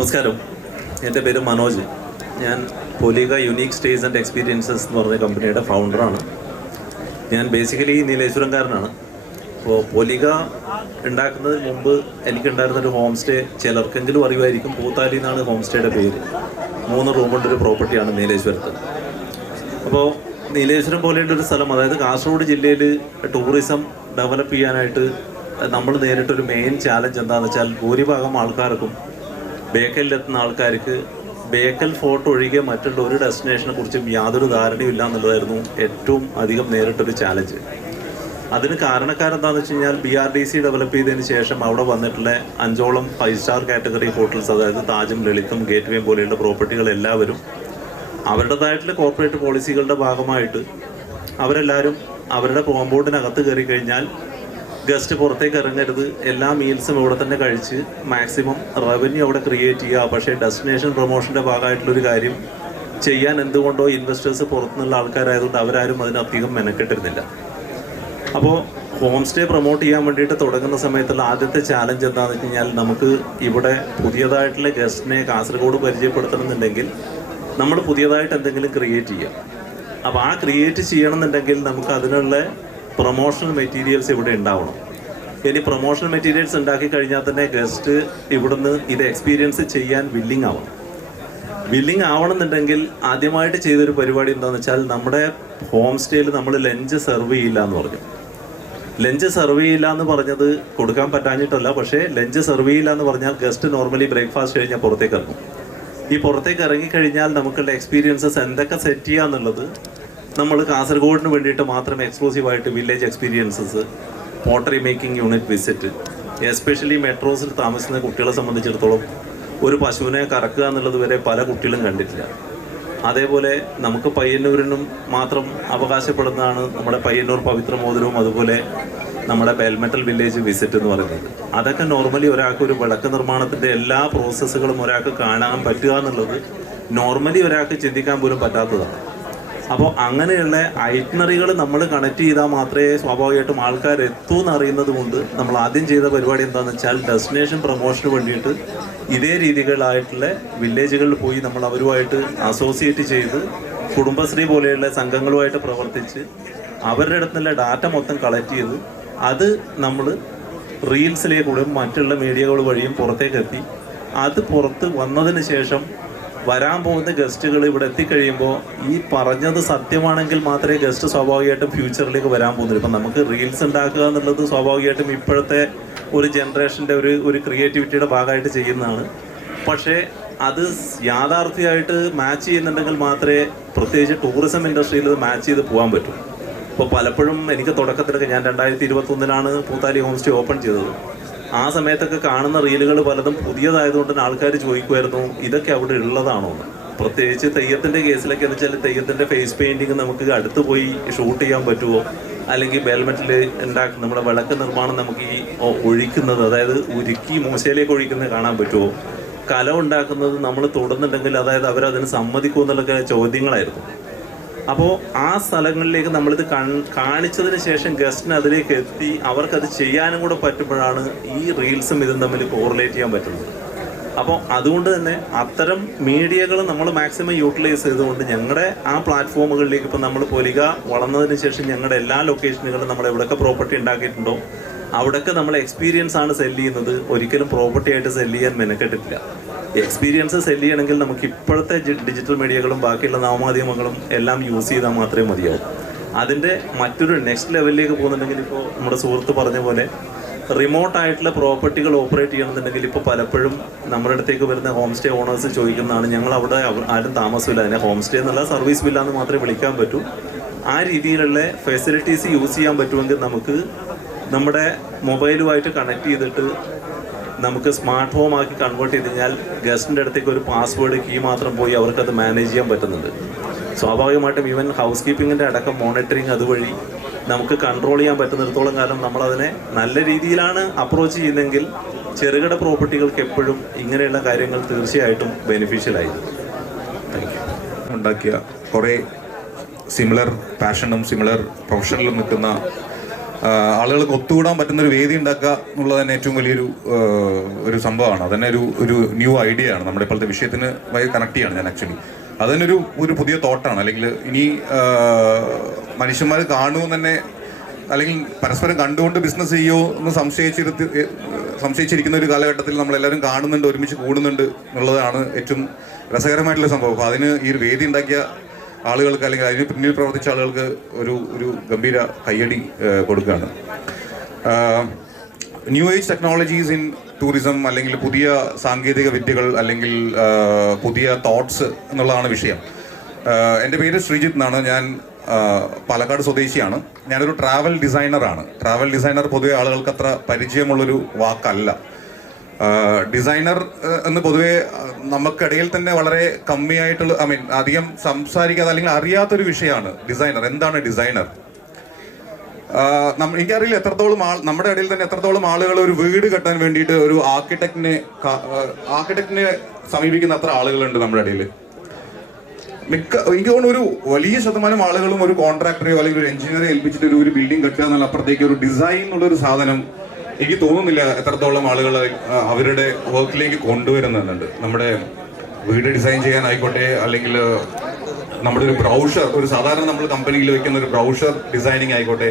നമസ്കാരം, എൻ്റെ പേര് മനോജ്. ഞാൻ Polika unique stays and experiences എന്ന് പറഞ്ഞ കമ്പനിയുടെ ഫൗണ്ടറാണ്. ഞാൻ ബേസിക്കലി നീലേശ്വരംകാരനാണ്. അപ്പോൾ പൊലിക ഉണ്ടാക്കുന്നതിന് മുമ്പ് എനിക്കുണ്ടായിരുന്നൊരു ഹോം സ്റ്റേ ചിലർക്കെങ്കിലും അറിയുമായിരിക്കും. പൂത്താലി എന്നാണ് ഹോം സ്റ്റേയുടെ പേര്. 3 റൂമുള്ളൊരു പ്രോപ്പർട്ടിയാണ് നീലേശ്വരത്ത്. അപ്പോൾ നീലേശ്വരം പോലെയുള്ളൊരു സ്ഥലം, അതായത് കാസർഗോഡ് ജില്ലയിൽ ടൂറിസം ഡെവലപ്പ് ചെയ്യാനായിട്ട് നമ്മൾ നേരിട്ടൊരു മെയിൻ ചാലഞ്ച് എന്താണെന്ന് വെച്ചാൽ, ഭൂരിഭാഗം ആൾക്കാർക്കും ബേക്കലിലെത്തുന്ന ആൾക്കാർക്ക് ബേക്കൽ ഫോർട്ട് ഒഴികെ മറ്റുള്ള ഒരു ഡെസ്റ്റിനേഷനെ കുറിച്ചും യാതൊരു ധാരണയും എന്നുള്ളതായിരുന്നു ഏറ്റവും അധികം നേരിട്ടൊരു ചാലഞ്ച്. അതിന് കാരണക്കാരെന്താണെന്ന് വെച്ച് കഴിഞ്ഞാൽ, BRDC ഡെവലപ്പ് ചെയ്തതിന് ശേഷം അവിടെ വന്നിട്ടുള്ള 5ഓളം 5 സ്റ്റാർ കാറ്റഗറി ഹോട്ടൽസ്, അതായത് താജും ലളിതും ഗേറ്റ്വേയും പോലെയുള്ള പ്രോപ്പർട്ടികൾ എല്ലാവരും അവരുടേതായിട്ടുള്ള കോർപ്പറേറ്റ് പോളിസികളുടെ ഭാഗമായിട്ട് അവരെല്ലാവരും അവരുടെ കോമ്പൗണ്ടിനകത്ത് കയറി കഴിഞ്ഞാൽ ഗസ്റ്റ് പുറത്തേക്ക് ഇറങ്ങരുത്, എല്ലാ മീൽസും ഇവിടെ തന്നെ കഴിച്ച് മാക്സിമം റവന്യൂ അവിടെ ക്രിയേറ്റ് ചെയ്യുക. പക്ഷേ ഡെസ്റ്റിനേഷൻ പ്രൊമോഷൻ്റെ ഭാഗമായിട്ടുള്ളൊരു കാര്യം ചെയ്യാൻ എന്തുകൊണ്ടോ ഇൻവെസ്റ്റേഴ്സ് പുറത്തുനിന്നുള്ള ആൾക്കാരായതുകൊണ്ട് അവരാരും അതിനധികം മെനക്കെട്ടിരുന്നില്ല. അപ്പോൾ ഹോം സ്റ്റേ പ്രൊമോട്ട് ചെയ്യാൻ വേണ്ടിയിട്ട് തുടങ്ങുന്ന സമയത്തുള്ള ആദ്യത്തെ ചാലഞ്ച് എന്താണെന്ന് വെച്ച് കഴിഞ്ഞാൽ, നമുക്ക് ഇവിടെ പുതിയതായിട്ടുള്ള ഗസ്റ്റിനെ കാസർഗോഡ് പരിചയപ്പെടുത്തണമെന്നുണ്ടെങ്കിൽ നമ്മൾ പുതിയതായിട്ട് എന്തെങ്കിലും ക്രിയേറ്റ് ചെയ്യാം. അപ്പോൾ ആ ക്രിയേറ്റ് ചെയ്യണമെന്നുണ്ടെങ്കിൽ നമുക്ക് അതിനുള്ള പ്രൊമോഷണൽ മെറ്റീരിയൽസ് ഇവിടെ ഉണ്ടാവണം. ഇനി പ്രൊമോഷണൽ മെറ്റീരിയൽസ് ഉണ്ടാക്കി കഴിഞ്ഞാൽ തന്നെ ഗസ്റ്റ് ഇവിടുന്ന് ഇത് എക്സ്പീരിയൻസ് ചെയ്യാൻ വില്ലിങ് ആവണമെന്നുണ്ടെങ്കിൽ ആദ്യമായിട്ട് ചെയ്തൊരു പരിപാടി എന്താണെന്ന് വെച്ചാൽ, നമ്മുടെ ഹോം സ്റ്റേയിൽ നമ്മൾ ലഞ്ച് സെർവ് ചെയ്യില്ല എന്ന് പറഞ്ഞു. ലഞ്ച് സെർവ് ചെയ്യില്ല എന്ന് പറഞ്ഞത് കൊടുക്കാൻ പറ്റാഞ്ഞിട്ടല്ല, പക്ഷേ ലഞ്ച് സെർവ് ചെയ്യില്ല എന്ന് പറഞ്ഞാൽ ഗസ്റ്റ് നോർമലി ബ്രേക്ക്ഫാസ്റ്റ് കഴിഞ്ഞാൽ പുറത്തേക്ക് ഇറങ്ങും. ഈ പുറത്തേക്ക് ഇറങ്ങിക്കഴിഞ്ഞാൽ നമുക്കുള്ള എക്സ്പീരിയൻസസ് എന്തൊക്കെ സെറ്റ് ചെയ്യുക എന്നുള്ളത് നമ്മൾ കാസർഗോഡിന് വേണ്ടിയിട്ട് മാത്രം എക്സ്ക്ലൂസീവായിട്ട് village experiences, pottery making unit visit, especially മെട്രോസിൽ താമസിക്കുന്ന കുട്ടികളെ സംബന്ധിച്ചിടത്തോളം ഒരു പശുവിനെ കറക്കുക എന്നുള്ളത് വരെ പല കുട്ടികളും കണ്ടിട്ടില്ല. അതേപോലെ നമുക്ക് പയ്യന്നൂരിനും മാത്രം അവകാശപ്പെടുന്നതാണ് നമ്മുടെ പയ്യന്നൂർ പവിത്ര മോതിരവും, അതുപോലെ നമ്മുടെ ബെൽമെറ്റൽ വില്ലേജ് വിസിറ്റ് എന്ന് പറയുന്നത്. അതൊക്കെ നോർമലി ഒരാൾക്ക് ഒരു വിളക്ക് നിർമ്മാണത്തിൻ്റെ എല്ലാ പ്രോസസ്സുകളും ഒരാൾക്ക് കാണാൻ പറ്റുക എന്നുള്ളത് നോർമലി ഒരാൾക്ക് ചിന്തിക്കാൻ പോലും പറ്റാത്തതാണ്. അപ്പോൾ അങ്ങനെയുള്ള ഐറ്റിനറികൾ നമ്മൾ കണക്ട് ചെയ്താൽ മാത്രമേ സ്വാഭാവികമായിട്ടും ആൾക്കാർ എത്തൂ എന്നറിയുന്നത് കൊണ്ട് നമ്മൾ ആദ്യം ചെയ്ത പരിപാടി എന്താണെന്ന് വെച്ചാൽ, ഡെസ്റ്റിനേഷൻ പ്രൊമോഷന് വേണ്ടിയിട്ട് ഇതേ രീതികളായിട്ടുള്ള വില്ലേജുകളിൽ പോയി നമ്മൾ അവരുമായിട്ട് അസോസിയേറ്റ് ചെയ്ത് കുടുംബശ്രീ പോലെയുള്ള സംഘങ്ങളുമായിട്ട് പ്രവർത്തിച്ച് അവരുടെ അടുത്തുള്ള ഡാറ്റ മൊത്തം കളക്ട് ചെയ്ത് അത് നമ്മൾ റീൽസിലേക്കൂടെയും മറ്റുള്ള മീഡിയകൾ വഴിയും പുറത്തേക്കെത്തി, അത് പുറത്ത് വന്നതിന് ശേഷം വരാൻ പോകുന്ന ഗസ്റ്റുകൾ ഇവിടെ എത്തിക്കഴിയുമ്പോൾ ഈ പറഞ്ഞത് സത്യമാണെങ്കിൽ മാത്രമേ ഗസ്റ്റ് സ്വാഭാവികമായിട്ടും ഫ്യൂച്ചറിലേക്ക് വരാൻ പോകുന്നുള്ളൂ. ഇപ്പം നമുക്ക് റീൽസ് ഉണ്ടാക്കുക എന്നുള്ളത് സ്വാഭാവികമായിട്ടും ഇപ്പോഴത്തെ ഒരു ജനറേഷൻ്റെ ഒരു ക്രിയേറ്റിവിറ്റിയുടെ ഭാഗമായിട്ട് ചെയ്യുന്നതാണ്. പക്ഷേ അത് യാഥാർത്ഥ്യമായിട്ട് മാച്ച് ചെയ്യുന്നുണ്ടെങ്കിൽ മാത്രമേ പ്രത്യേകിച്ച് ടൂറിസം ഇൻഡസ്ട്രിയിൽ ഇത് മാച്ച് ചെയ്ത് പോകാൻ പറ്റൂ. ഇപ്പോൾ പലപ്പോഴും എനിക്ക് തുടക്കത്തിലൊക്കെ, ഞാൻ 2021 പൂത്താലി ഹോം സ്റ്റേ ഓപ്പൺ ചെയ്തത്, ആ സമയത്തൊക്കെ കാണുന്ന റീലുകൾ പലതും പുതിയതായതുകൊണ്ട് തന്നെ ആൾക്കാർ ചോദിക്കുമായിരുന്നു ഇതൊക്കെ അവിടെ ഉള്ളതാണോ എന്ന്. പ്രത്യേകിച്ച് തെയ്യത്തിൻ്റെ കേസിലൊക്കെ എന്ന് വെച്ചാൽ, തെയ്യത്തിൻ്റെ ഫേസ് പെയിൻറ്റിങ് നമുക്ക് അടുത്ത് പോയി ഷൂട്ട് ചെയ്യാൻ പറ്റുമോ, അല്ലെങ്കിൽ ബെൽമെറ്റിൽ ഉണ്ടാക്കുന്ന നമ്മുടെ വിളക്ക് നിർമ്മാണം നമുക്ക് ഈ ഒഴിക്കുന്നത്, അതായത് ഉരുക്കി മൂശയിലേക്ക് ഒഴിക്കുന്നത് കാണാൻ പറ്റുമോ, കലം ഉണ്ടാക്കുന്നത് നമ്മൾ തൊടുന്നുണ്ടെങ്കിൽ അതായത് അവരതിന് സമ്മതിക്കുമോ എന്നുള്ളൊക്കെ ചോദ്യങ്ങളായിരുന്നു. അപ്പോൾ ആ സ്ഥലങ്ങളിലേക്ക് നമ്മളിത് കാണിച്ചതിന് ശേഷം ഗസ്റ്റിന് അതിലേക്ക് എത്തി അവർക്കത് ചെയ്യാനും കൂടെ പറ്റുമ്പോഴാണ് ഈ റീൽസും ഇതും തമ്മിൽ കോറിലേറ്റ് ചെയ്യാൻ പറ്റുന്നത്. അപ്പോൾ അതുകൊണ്ട് തന്നെ അത്തരം മീഡിയകൾ നമ്മൾ മാക്സിമം യൂട്ടിലൈസ് ചെയ്തുകൊണ്ട് ഞങ്ങളുടെ ആ പ്ലാറ്റ്ഫോമുകളിലേക്ക് ഇപ്പോൾ നമ്മൾ പൊലിക വളർന്നതിന് ശേഷം ഞങ്ങളുടെ എല്ലാ ലൊക്കേഷനുകളും നമ്മൾ എവിടെയൊക്കെ പ്രോപ്പർട്ടി ഉണ്ടാക്കിയിട്ടുണ്ടോ അവിടെയൊക്കെ നമ്മൾ എക്സ്പീരിയൻസ് ആണ് സെല്ല് ചെയ്യുന്നത്. ഒരിക്കലും പ്രോപ്പർട്ടി ആയിട്ട് സെല്ല് ചെയ്യാൻ മെനക്കെട്ടിട്ടില്ല. എക്സ്പീരിയൻസ് സെല്ല് ചെയ്യണമെങ്കിൽ നമുക്ക് ഇപ്പോഴത്തെ ഡിജിറ്റൽ മീഡിയകളും ബാക്കിയുള്ള നവമാധ്യമങ്ങളും എല്ലാം യൂസ് ചെയ്താൽ മാത്രമേ മതിയാവും. അതിൻ്റെ മറ്റൊരു നെക്സ്റ്റ് ലെവലിലേക്ക് പോകുന്നുണ്ടെങ്കിൽ, ഇപ്പോൾ നമ്മുടെ സുഹൃത്ത് പറഞ്ഞ പോലെ റിമോട്ടായിട്ടുള്ള പ്രോപ്പർട്ടികൾ ഓപ്പറേറ്റ് ചെയ്യണമെന്നുണ്ടെങ്കിൽ ഇപ്പോൾ പലപ്പോഴും നമ്മുടെ അടുത്തേക്ക് വരുന്ന ഹോം സ്റ്റേ ഓണേഴ്സ് ചോദിക്കുന്നതാണ്, ഞങ്ങൾ അവിടെ ആരും താമസമില്ല, അതിനെ ഹോം സ്റ്റേ എന്നുള്ള സർവീസ് ബില്ലാന്ന് മാത്രമേ വിളിക്കാൻ പറ്റൂ. ആ രീതിയിലുള്ള ഫെസിലിറ്റീസ് യൂസ് ചെയ്യാൻ പറ്റുമെങ്കിൽ നമുക്ക് നമ്മുടെ മൊബൈലുമായിട്ട് കണക്ട് ചെയ്തിട്ട് നമുക്ക് സ്മാർട്ട് ഹോം ആക്കി കൺവേർട്ട് ചെയ്ത് കഴിഞ്ഞാൽ ഗസ്റ്റിൻ്റെ അടുത്തേക്ക് ഒരു പാസ്വേഡ് കീ മാത്രം പോയി അവർക്കത് മാനേജ് ചെയ്യാൻ പറ്റുന്നുണ്ട്. സ്വാഭാവികമായിട്ടും ഈവൻ ഹൗസ് കീപ്പിങ്ങിൻ്റെ അടക്കം മോണിറ്ററിങ് അതുവഴി നമുക്ക് കൺട്രോൾ ചെയ്യാൻ പറ്റുന്നിടത്തോളം കാലം നമ്മളതിനെ നല്ല രീതിയിലാണ് അപ്രോച്ച് ചെയ്യുന്നതെങ്കിൽ ചെറുകിട പ്രോപ്പർട്ടികൾക്ക് എപ്പോഴും ഇങ്ങനെയുള്ള കാര്യങ്ങൾ തീർച്ചയായിട്ടും ബെനിഫിഷ്യലായിരുന്നു. ഉണ്ടാക്കിയ കുറേ സിമിലർ പാഷനും സിമിലർ പ്രൊഫഷനിലും നിൽക്കുന്ന ആളുകൾക്ക് ഒത്തുകൂടാൻ പറ്റുന്ന ഒരു വേദി ഉണ്ടാക്കുക എന്നുള്ളത് തന്നെ ഏറ്റവും വലിയൊരു ഒരു സംഭവമാണ്. അതന്നെ ഒരു ന്യൂ ഐഡിയ ആണ്. നമ്മുടെ ഇപ്പോഴത്തെ വിഷയത്തിന് കണക്ട് ചെയ്യാണ് ഞാൻ ആക്ച്വലി. അതന്നെ ഒരു പുതിയ തോട്ടാണ്. അല്ലെങ്കിൽ ഇനി മനുഷ്യന്മാർ കാണുമെന്ന് തന്നെ, അല്ലെങ്കിൽ പരസ്പരം കണ്ടുകൊണ്ട് ബിസിനസ് ചെയ്യുമോ എന്ന് സംശയിച്ചിരിക്കുന്ന ഒരു കാലഘട്ടത്തിൽ നമ്മളെല്ലാവരും കാണുന്നുണ്ട്, ഒരുമിച്ച് കൂടുന്നുണ്ട് എന്നുള്ളതാണ് ഏറ്റവും രസകരമായിട്ടുള്ള സംഭവം. അപ്പോൾ അതിന് ഈ ഒരു വേദി ഉണ്ടാക്കിയ ആളുകൾക്ക്, അല്ലെങ്കിൽ അതിന് പിന്നിൽ പ്രവർത്തിച്ച ആളുകൾക്ക് ഒരു ഗംഭീര കയ്യടി കൊടുക്കുകയാണ്. New age technologies in tourism, അല്ലെങ്കിൽ പുതിയ സാങ്കേതിക വിദ്യകൾ, അല്ലെങ്കിൽ പുതിയ തോട്ട്സ് എന്നുള്ളതാണ് വിഷയം. എൻ്റെ പേര് ശ്രീജിത്ത് എന്നാണ്. ഞാൻ പാലക്കാട് സ്വദേശിയാണ്. ഞാനൊരു ട്രാവൽ ഡിസൈനറാണ്. ട്രാവൽ ഡിസൈനർ പൊതുവെ ആളുകൾക്ക് അത്ര പരിചയമുള്ളൊരു വാക്കല്ല. ഡിസൈനർ എന്ന് പൊതുവെ നമുക്കിടയിൽ തന്നെ വളരെ കമ്മിയായിട്ടുള്ള, അധികം സംസാരിക്കാതെ അല്ലെങ്കിൽ അറിയാത്തൊരു വിഷയമാണ് ഡിസൈനർ. എന്താണ് ഡിസൈനർ? എനിക്കറിയില്ല എത്രത്തോളം നമ്മുടെ ഇടയിൽ തന്നെ എത്രത്തോളം ആളുകൾ ഒരു വീട് കെട്ടാൻ വേണ്ടിയിട്ട് ഒരു ആർക്കിടെക്റ്റിനെ സമീപിക്കുന്ന അത്ര ആളുകളുണ്ട് നമ്മുടെ ഇടയിൽ. എനിക്ക് തോന്നുന്നു ഒരു വലിയ ശതമാനം ആളുകളും ഒരു കോൺട്രാക്ടറെയോ അല്ലെങ്കിൽ ഒരു എഞ്ചിനീയറെ ഏൽപ്പിച്ചിട്ട് ഒരു ബിൽഡിംഗ് കെട്ടുക എന്നുള്ള അപ്പുറത്തേക്ക് ഒരു ഡിസൈൻ എന്നുള്ളൊരു സാധനം എനിക്ക് തോന്നുന്നില്ല എത്രത്തോളം ആളുകൾ അവരുടെ വർക്കിലേക്ക് കൊണ്ടുവരുന്നുണ്ട്. നമ്മുടെ വീട് ഡിസൈൻ ചെയ്യാനായിക്കോട്ടെ, അല്ലെങ്കിൽ നമ്മുടെ ഒരു ബ്രൗഷർ, ഒരു സാധാരണ നമ്മൾ കമ്പനിയിൽ വെക്കുന്ന ഒരു ബ്രൗഷർ ഡിസൈനിങ് ആയിക്കോട്ടെ,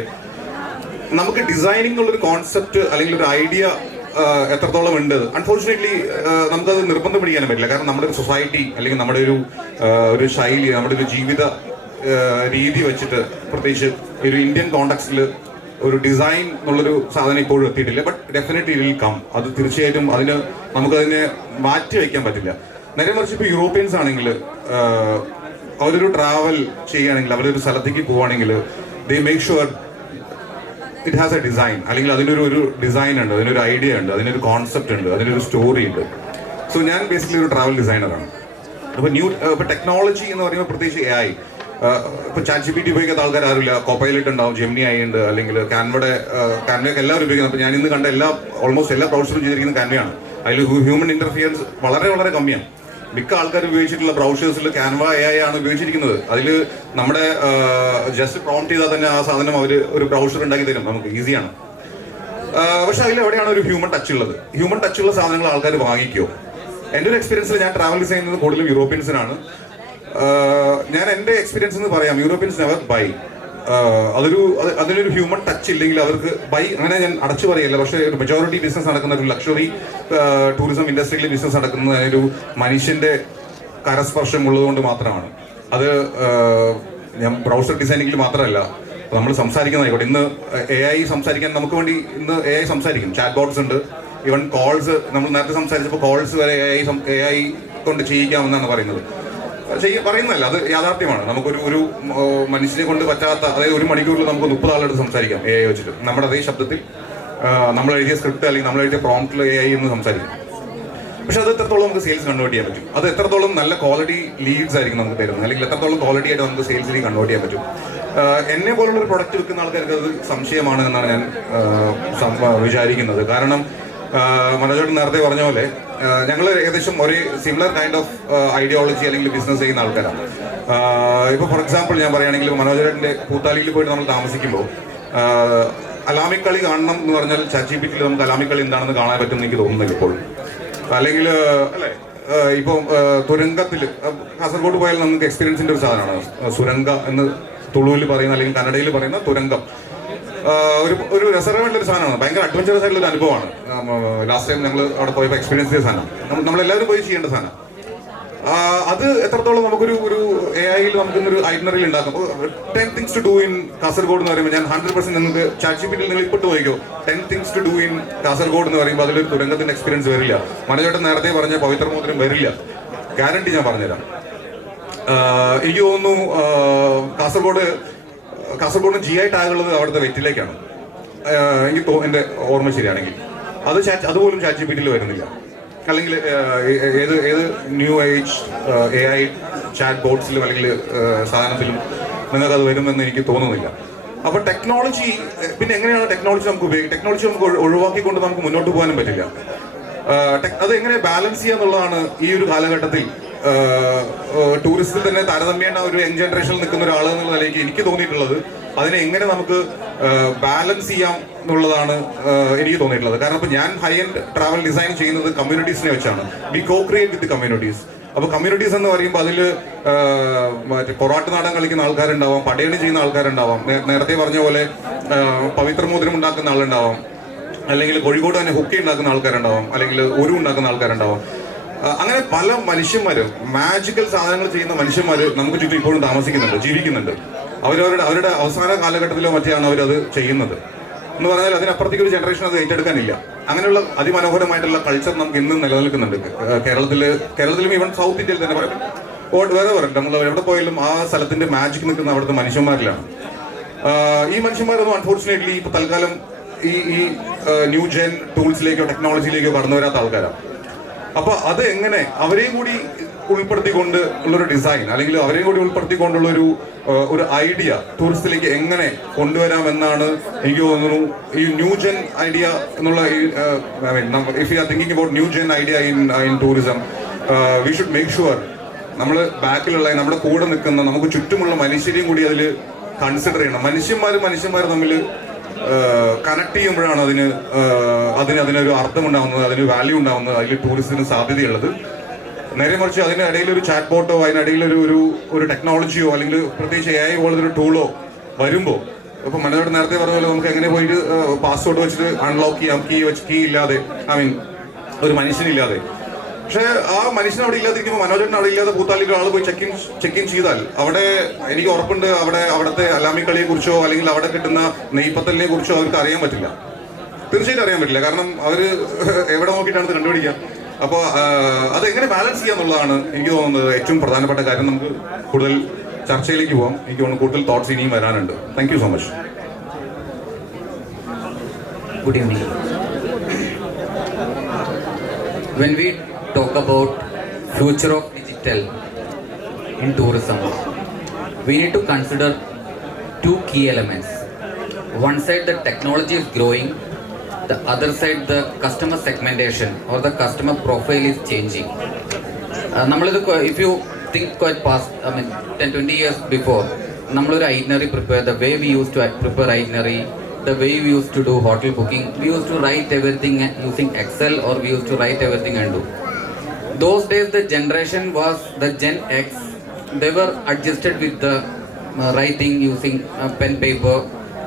നമുക്ക് ഡിസൈനിങ് എന്നുള്ളൊരു കോൺസെപ്റ്റ് അല്ലെങ്കിൽ ഒരു ഐഡിയ എത്രത്തോളം ഉണ്ട്. അൺഫോർച്ചുനേറ്റ്ലി നമുക്കത് നിർബന്ധം പിടിക്കാനും പറ്റില്ല. കാരണം നമ്മുടെ ഒരു സൊസൈറ്റി, അല്ലെങ്കിൽ നമ്മുടെ ഒരു ശൈലി, നമ്മുടെ ഒരു ജീവിത രീതി വെച്ചിട്ട്, പ്രത്യേകിച്ച് ഒരു ഇന്ത്യൻ കോണ്ടെക്സ്റ്റിൽ ഒരു ഡിസൈൻ എന്നുള്ളൊരു സാധനം ഇപ്പോഴും എത്തിയിട്ടില്ല. But definitely it will come. അത് തീർച്ചയായിട്ടും നമുക്കതിനെ മാറ്റി വയ്ക്കാൻ പറ്റില്ല. നേരെ മറിച്ച് ഇപ്പോൾ യൂറോപ്യൻസ് ആണെങ്കിൽ അവരൊരു ട്രാവൽ ചെയ്യുകയാണെങ്കിൽ, അവരൊരു സ്ഥലത്തേക്ക് പോവുകയാണെങ്കിൽ they make sure it has A design, അല്ലെങ്കിൽ അതിനൊരു ഡിസൈൻ ഉണ്ട്, അതിനൊരു ഐഡിയ ഉണ്ട്, അതിനൊരു കോൺസെപ്റ്റ് ഉണ്ട്, അതിനൊരു സ്റ്റോറി ഉണ്ട്. സോ ഞാൻ ബേസിക്കലി ഒരു ട്രാവൽ ഡിസൈനറാണ്. അപ്പോൾ ടെക്നോളജി എന്ന് പറയുമ്പോൾ പ്രത്യേകിച്ച് AI, ഇപ്പോൾ ChatGPT ഉപയോഗിക്കാത്ത ആൾക്കാർ ആരുമില്ല. കോപ്പൈലറ്റ് ഉണ്ടാവും, ജെമിനി ആയി ഉണ്ട്, അല്ലെങ്കിൽ ക്യാൻവയൊക്കെ എല്ലാവരും ഉപയോഗിക്കുന്നത്. അപ്പോൾ ഞാൻ ഇന്ന് കണ്ട ഓൾമോസ്റ്റ് എല്ലാ ബ്രൗഷറും ചെയ്തിരിക്കുന്നത് ക്യാൻവയാണ്. അതിൽ ഹ്യൂമൻ ഇന്റർഫിയറൻസ് വളരെ വളരെ കമ്മിയാണ്. മിക്ക ആൾക്കാർ ഉപയോഗിച്ചിട്ടുള്ള ബ്രൗഷേഴ്സിൽ ക്യാൻവ AI ആണ് ഉപയോഗിച്ചിരിക്കുന്നത്. അതിൽ നമ്മുടെ ജസ്റ്റ് പ്രോംപ്റ്റ് ചെയ്താൽ തന്നെ ആ സാധനം ഒരു ബ്രൗഷർ ഉണ്ടാക്കി തരും, നമുക്ക് ഈസിയാണ്. പക്ഷെ അതിൽ എവിടെയാണ് ഒരു ഹ്യൂമൻ ടച്ച് ഉള്ളത്? ഹ്യൂമൻ ടച്ചുള്ള സാധനങ്ങൾ ആൾക്കാർ വാങ്ങിക്കുമോ? എൻ്റെ ഒരു എക്സ്പീരിയൻസിൽ ഞാൻ ട്രാവൽ ഡിസൈൻ ചെയ്യുന്നത് കൂടുതലും യൂറോപ്യൻസിനാണ്. ഞാൻ എൻ്റെ എക്സ്പീരിയൻസ് എന്ന് പറയാം, യൂറോപ്യൻസ് നെവർ ബൈ. അതിനൊരു ഹ്യൂമൻ ടച്ച് ഇല്ലെങ്കിൽ അവർക്ക് ബൈ, അങ്ങനെ ഞാൻ അടച്ചു പറയില്ല. പക്ഷേ ഒരു മെജോറിറ്റി ബിസിനസ് നടക്കുന്ന ഒരു ലക്ഷറി ടൂറിസം ഇൻഡസ്ട്രിയിൽ ബിസിനസ് നടക്കുന്നത് ഒരു മനുഷ്യന്റെ കരസ്പർശം ഉള്ളതുകൊണ്ട് മാത്രമാണ്. അത് ഞാൻ ബ്രൗസർ ഡിസൈനിങ്ങിൽ മാത്രമല്ല, നമ്മൾ സംസാരിക്കുന്നതായിക്കോട്ടെ. ഇന്ന് AI സംസാരിക്കാൻ നമുക്ക് വേണ്ടി ഇന്ന് AI സംസാരിക്കും. ചാറ്റ് ബോട്ട്സ് ഉണ്ട്, ഈവൻ കോൾസ്. നമ്മൾ നേരത്തെ സംസാരിച്ചപ്പോൾ കോൾസ് വരെ AI കൊണ്ട് ചെയ്യിക്കാമെന്നാണ് പറയുന്നത്. പറയുന്നതല്ല, അത് യാഥാർത്ഥ്യമാണ്. നമുക്കൊരു മനുഷ്യനെ കൊണ്ട് പറ്റാത്ത, അതായത് ഒരു മണിക്കൂറിൽ നമുക്ക് 30 ആളെടുത്ത് സംസാരിക്കാം AI വെച്ചിട്ട്. നമ്മുടെ അതേ ശബ്ദത്തിൽ നമ്മൾ എഴുതിയ സ്ക്രിപ്റ്റ് അല്ലെങ്കിൽ നമ്മൾ എഴുതിയ പ്രോംപ്റ്റിൽ AI എന്ന് സംസാരിക്കും. പക്ഷെ അത് എത്രത്തോളം നമുക്ക് സെയിൽസ് കൺവേർട്ട് ചെയ്യാൻ പറ്റും, അത് എത്രത്തോളം നല്ല ക്വാളിറ്റി ലീഡ്സ് ആയിരിക്കും നമുക്ക് തരുന്നത്, അല്ലെങ്കിൽ എത്രത്തോളം ക്വാളിറ്റി ആയിട്ട് നമുക്ക് സെയിൽസിലേക്ക് കൺവേർട്ട് ചെയ്യാൻ പറ്റും. എന്നെ പോലുള്ള ഒരു പ്രൊഡക്റ്റ് വിൽക്കുന്ന ആൾക്കാർക്ക് അത് സംശയമാണ് എന്നാണ് ഞാൻ വിചാരിക്കുന്നത്. കാരണം മനോജേട്ടൻ നേരത്തെ പറഞ്ഞ പോലെ ഞങ്ങൾ ഏകദേശം ഒരേ സിമിലർ കൈൻഡ് ഓഫ് ഐഡിയോളജി അല്ലെങ്കിൽ ബിസിനസ് ചെയ്യുന്ന ആൾക്കാരാണ്. ഇപ്പോൾ ഫോർ എക്സാമ്പിൾ ഞാൻ പറയുകയാണെങ്കിൽ, മനോജേട്ടൻ്റെ കൂത്താലിയിൽ പോയിട്ട് നമ്മൾ താമസിക്കുമ്പോൾ അലാമിക്കളി കാണണം എന്ന് പറഞ്ഞാൽ ChatGPT നമുക്ക് അലാമിക്കളി എന്താണെന്ന് കാണാൻ പറ്റുമെന്ന് എനിക്ക് തോന്നുന്നില്ല ഇപ്പോൾ. അല്ലെങ്കിൽ അല്ലേ, ഇപ്പോൾ തുരങ്കത്തിൽ കാസർഗോഡ് പോയാൽ നമുക്ക് എക്സ്പീരിയൻസിൻ്റെ ഒരു സാധനമാണ് സുരംഗ എന്ന് തുളുവിൽ പറയുന്ന, അല്ലെങ്കിൽ കന്നഡയിൽ പറയുന്ന തുരങ്കം. ഒരു രസകരമായിട്ടുള്ളൊരു സാധനമാണ്, ഭയങ്കര അഡ്വഞ്ചറസ് ആയിട്ടുള്ള ഒരു അനുഭവമാണ്. ലാസ്റ്റ് ടൈം ഞങ്ങൾ അവിടെ പോയപ്പോൾ എക്സ്പീരിയൻസ് ചെയ്ത സാധനം, നമ്മളെല്ലാവരും പോയി ചെയ്യേണ്ട സാധനം. അത് എത്രത്തോളം നമുക്കൊരു AI-യിൽ നമുക്കിന്നൊരു ഐറ്റിനറിയിൽ ഉണ്ടാക്കും. 10 things to do in Kasaragod എന്ന് പറയുമ്പോൾ ഞാൻ 100% നിങ്ങൾക്ക് ChatGPT നിങ്ങൾ ഇപ്പോട്ട് പോയിക്കോ, 10 things to do in Kasaragod എന്ന് പറയുമ്പോൾ അതിലൊരു തുരങ്കത്തിന്റെ എക്സ്പീരിയൻസ് വരില്ല. മനോജേട്ടൻ നേരത്തെ പറഞ്ഞ പവിത്രമോതിരം വരില്ല, ഗ്യാരണ്ടി ഞാൻ പറഞ്ഞുതരാം. എനിക്ക് തോന്നുന്നു കാസർഗോഡിന് GI ടാഗുള്ളത് അവിടുത്തെ വെറ്റിലേക്കാണ്, എനിക്ക് എൻ്റെ ഓർമ്മ ശരിയാണെങ്കിൽ. അതുപോലും ChatGPT-യിൽ വരുന്നില്ല. അല്ലെങ്കിൽ ഏത് ന്യൂ ഏജ് AI ചാറ്റ് ബോട്ട്സിലും അല്ലെങ്കിൽ സാധനത്തിലും നിങ്ങൾക്കത് വരുമെന്ന് എനിക്ക് തോന്നുന്നില്ല. അപ്പോൾ ടെക്നോളജി, പിന്നെ എങ്ങനെയാണ് ടെക്നോളജി നമുക്ക് ഉപയോഗിക്കുക? ടെക്നോളജി നമുക്ക് ഒഴിവാക്കിക്കൊണ്ട് നമുക്ക് മുന്നോട്ട് പോകാനും പറ്റില്ല. അത് എങ്ങനെ ബാലൻസ് ചെയ്യുക എന്നുള്ളതാണ് ഈ ഒരു കാലഘട്ടത്തിൽ ടൂറിസത്തിൽ തന്നെ താരതമ്യേന ഒരു യങ് ജനറേഷനിൽ നിൽക്കുന്ന ഒരാൾ എന്നുള്ള നിലയ്ക്ക് എനിക്ക് തോന്നിയിട്ടുള്ളത് അതിനെ എങ്ങനെ നമുക്ക് ബാലൻസ് ചെയ്യാം എന്നുള്ളതാണ് എനിക്ക് തോന്നിയിട്ടുള്ളത്. കാരണം ഇപ്പോൾ ഞാൻ ഹൈ എൻഡ് ട്രാവൽ ഡിസൈൻ ചെയ്യുന്നത് കമ്മ്യൂണിറ്റീസിനെ വെച്ചാണ്. വി കോ ക്രിയേറ്റ് വിത്ത് കമ്മ്യൂണിറ്റീസ്. അപ്പോൾ കമ്മ്യൂണിറ്റീസ് എന്ന് പറയുമ്പോൾ അതിൽ മറ്റേ പൊറാട്ട് നാടൻ കളിക്കുന്ന ആൾക്കാരുണ്ടാവാം, പടയണി ചെയ്യുന്ന ആൾക്കാരുണ്ടാവാം, നേരത്തെ പറഞ്ഞ പോലെ പവിത്രമോതിരം ഉണ്ടാക്കുന്ന ആളുണ്ടാവാം, അല്ലെങ്കിൽ കോഴിക്കോട് തന്നെ ഹുക്കി ഉണ്ടാക്കുന്ന ആൾക്കാരുണ്ടാവാം, അല്ലെങ്കിൽ ഉരു ഉണ്ടാക്കുന്ന ആൾക്കാരുണ്ടാവാം. അങ്ങനെ പല മനുഷ്യന്മാര്, മാജിക്കൽ സാധനങ്ങൾ ചെയ്യുന്ന മനുഷ്യന്മാര് നമുക്ക് ചുറ്റും ഇപ്പോഴും താമസിക്കുന്നുണ്ട്, ജീവിക്കുന്നുണ്ട്. അവരുടെ അവസാന കാലഘട്ടത്തിലോ മറ്റെയാണ് അവരത് ചെയ്യുന്നത് എന്ന് പറഞ്ഞാൽ അതിനപ്പുറത്തേക്ക് ഒരു ജനറേഷൻ അത് ഏറ്റെടുക്കാനില്ല. അങ്ങനെയുള്ള അതിമനോഹരമായിട്ടുള്ള കൾച്ചർ നമുക്ക് ഇന്നും നിലനിൽക്കുന്നുണ്ട് കേരളത്തിലും ഈവൻ സൗത്ത് ഇന്ത്യയിൽ തന്നെ പറയാം. വേറെ പറയും നമ്മൾ എവിടെ പോയാലും ആ സ്ഥലത്തിന്റെ മാജിക് നിൽക്കുന്ന അവിടുത്തെ മനുഷ്യന്മാരിലാണ്. ഈ മനുഷ്യന്മാരൊന്നും അൺഫോർച്ചുനേറ്റ്ലി ഇപ്പൊ തൽക്കാലം ഈ ന്യൂ ജെൻ ടൂൾസിലേക്കോ ടെക്നോളജിയിലേക്കോ കടന്നു വരാത്ത ആൾക്കാരാണ്. അപ്പൊ അത് എങ്ങനെ അവരെയും കൂടി ഉൾപ്പെടുത്തിക്കൊണ്ട് ഉള്ളൊരു ഡിസൈൻ, അല്ലെങ്കിൽ അവരെയും കൂടി ഉൾപ്പെടുത്തിക്കൊണ്ടുള്ള ഒരു ഐഡിയ ടൂറിസത്തിലേക്ക് എങ്ങനെ കൊണ്ടുവരാമെന്നാണ് എനിക്ക് തോന്നുന്നു. ഈ ന്യൂ ജെൻ ഐഡിയ എന്നുള്ള if you are thinking about new gen idea in tourism, we should make sure നമ്മൾ ബാക്കിലുള്ള നമ്മുടെ കൂടെ നിൽക്കുന്ന നമുക്ക് ചുറ്റുമുള്ള മനുഷ്യരെയും കൂടി അതിൽ കൺസിഡർ ചെയ്യണം. മനുഷ്യന്മാർ തമ്മിൽ കണക്ട് ചെയ്യുമ്പോഴാണ് അതിനൊരു അർത്ഥമുണ്ടാവുന്നത്, അതിന് വാല്യൂ ഉണ്ടാവുന്നത്, അതിൽ ടൂറിസത്തിന് സാധ്യതയുള്ളത്. നേരെ മറിച്ച് അതിനിടയിൽ ഒരു ചാറ്റ് ബോട്ടോ അതിനിടയിൽ ഒരു ടെക്നോളജിയോ അല്ലെങ്കിൽ പ്രത്യേകിച്ച് AI പോലത്തെ ഒരു ടൂളോ വരുമ്പോൾ, ഇപ്പൊ മനോജ് നേരത്തെ പറഞ്ഞ പോലെ നമുക്ക് എങ്ങനെ പോയിട്ട് പാസ്വേഡ് വെച്ചിട്ട് അൺലോക്ക് ചെയ്യാം, കീ ഇല്ലാതെ, ഒരു മനുഷ്യനില്ലാതെ. പക്ഷെ ആ മനുഷ്യൻ അവിടെ ഇല്ലാതിരിക്കുമ്പോൾ, മനോജൻ അവിടെ ഇല്ലാതെ പൂത്താലിൽ ഒരാൾ പോയി ചെക്ക് ഇൻ ചെയ്താൽ അവിടെ എനിക്ക് ഉറപ്പുണ്ട് അവിടുത്തെ അലാമി കളിയെ കുറിച്ചോ അല്ലെങ്കിൽ അവിടെ കിട്ടുന്ന നെയ്പ്പത്തലിനെ കുറിച്ചോ അവർക്ക് അറിയാൻ പറ്റില്ല. തീർച്ചയായിട്ടും അറിയാൻ പറ്റില്ല. കാരണം അവര് എവിടെ നോക്കിയിട്ടാണ് ഇത് കണ്ടുപിടിക്കുക. അപ്പോൾ അതെങ്ങനെ ബാലൻസ് ചെയ്യാന്നുള്ളതാണ് എനിക്ക് തോന്നുന്നത് ഏറ്റവും പ്രധാനപ്പെട്ട കാര്യം. നമുക്ക് കൂടുതൽ ചർച്ചയിലേക്ക് പോകാം. എനിക്ക് തോന്നുന്നു കൂടുതൽ തോട്ട്സ് ഇനിയും വരാനുണ്ട്. Thank you so much. Good evening. When we talk about future of digital in tourism, we need to consider two key elements. One side, the technology is growing. The other side, the customer segmentation or the customer profile is changing. If you think quite past, 10-20 years before, നമ്മളൊരു itinerary prepare, the way we used to prepare itinerary, the way we used to do hotel booking, we used to write everything using Excel, or we used to write everything and do. Those days the generation was the Gen X. They were adjusted with the writing using pen paper,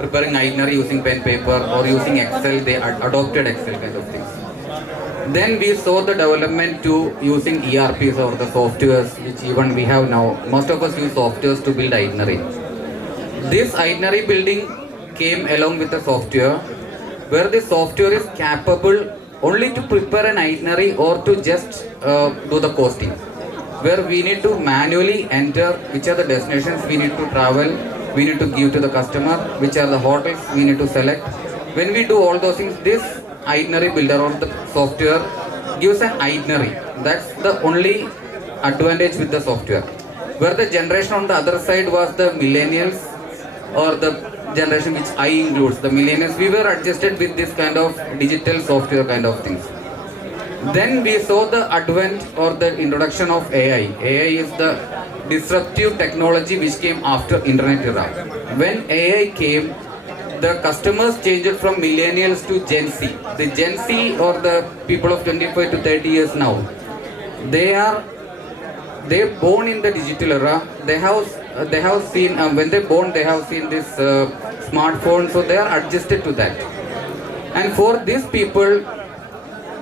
preparing itinerary using pen paper or using Excel. They adopted Excel kind of things. Then we saw the development to using ERPs or the softwares which even we have now. Most of us use softwares to build itinerary. This itinerary building came along with the software, where the software is capable only to prepare an itinerary or to just do the costing, where we need to manually enter which are the destinations we need to travel, we need to give to the customer, which are the hotels we need to select. When we do all those things, this itinerary builder or the software gives an itinerary. That's the only advantage with the software. Where the generation on the other side was the millennials, or the generation which I includes, the millennials, we were adjusted with this kind of digital software kind of things. Then we saw the advent or the introduction of AI. AI is the disruptive technology which came after internet era. When AI came, the customers changed from millennials to Gen Z. The Gen Z, or the people of 25 to 30 years now, they're born in the digital era. They have seen when they're born, they have seen this smartphone, so they are adjusted to that. And for these people,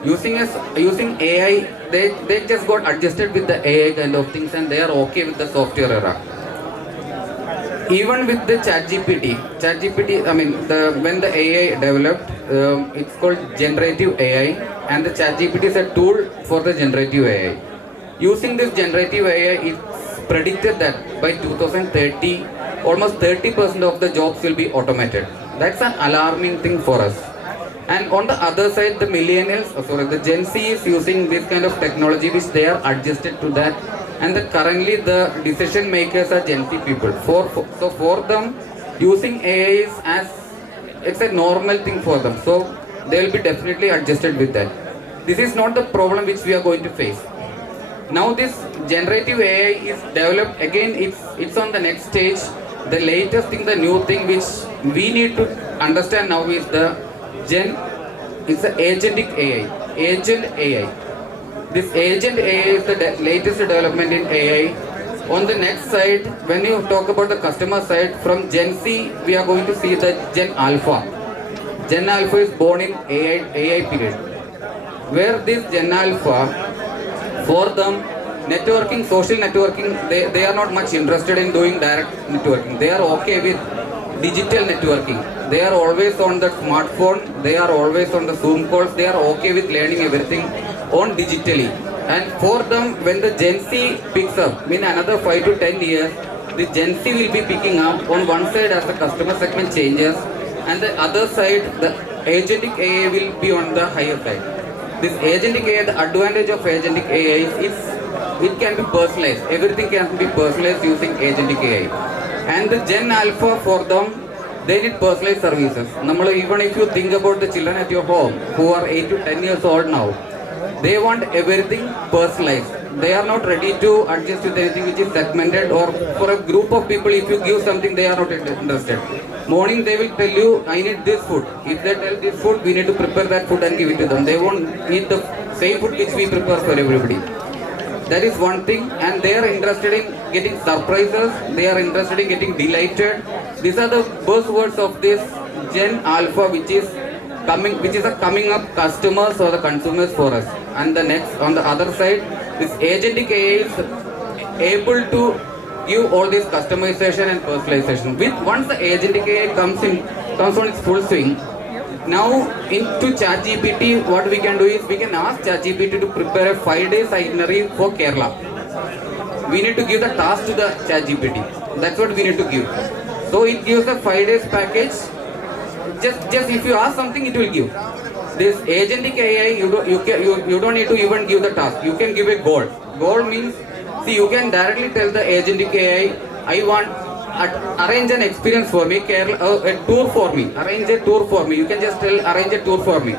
using AI, they just got adjusted with the AI kind of things, and they are okay with the software era. Even with the ChatGPT, when the AI developed, it's called generative AI, and the ChatGPT is a tool for the generative AI. Using this generative AI, it's predicted that by 2030, almost 30% of the jobs will be automated. That's an alarming thing for us. And on the other side, the the Gen Z is using this kind of technology which they are adjusted to that. And currently the decision makers are Gen Z people. So for them, using AI is it's a normal thing for them. So they will be definitely adjusted with that. This is not the problem which we are going to face. Now this generative AI is developed again. It's on the next stage. The latest thing, the new thing which we need to understand now is the it's the agentic AI. Agent AI. This agent AI is the latest development in AI. On the next side, when you talk about the customer side, from Gen Z, we are going to see the Gen Alpha. Gen Alpha is born in AI period. Where this Gen Alpha, for them, networking, social networking, they are not much interested in doing direct networking. They are okay with digital networking. They are always on the smartphone. They are always on the Zoom calls. They are okay with learning everything on digitally. And for them, when the Gen Z picks up, in another 5 to 10 years, the Gen Z will be picking up on one side as the customer segment changes, and the other side, the agentic AI will be on the higher side. This agentic AI, the advantage of agentic AI is it can be personalized. Everything can be personalized using agentic AI. And the Gen Alpha, for them, they need personalized services. Even if you think about the children at your home who are 8 to 10 years old now, they want everything personalized. They are not ready to adjust with anything which is segmented, or for a group of people, if you give something, they are not interested. Morning they will tell you, I need this food. If they tell this food, we need to prepare that food and give it to them. They won't eat the same food which we prepare for everybody. That is one thing, and they are interested in getting surprises. They are interested in getting delighted. These are the buzzwords of this Gen Alpha, which is a coming up customers or the consumers for us. And the next, on the other side, this agentic AI is able to give all this customization and personalization. Once the agentic AI comes on its full swing, now into ChatGPT, what we can do is we can ask ChatGPT to prepare a 5-day itinerary for Kerala. We need to give the task to the ChatGPT. That's what we need to give. So it gives a 5 days package. Just if you ask something, it will give. This agentic AI, you don't need to even give the task. You can give a goal. Goal means, see, you can directly tell the agentic AI, I want arrange an experience for me, a tour for me, arrange a tour for me. You can just tell arrange a tour for me.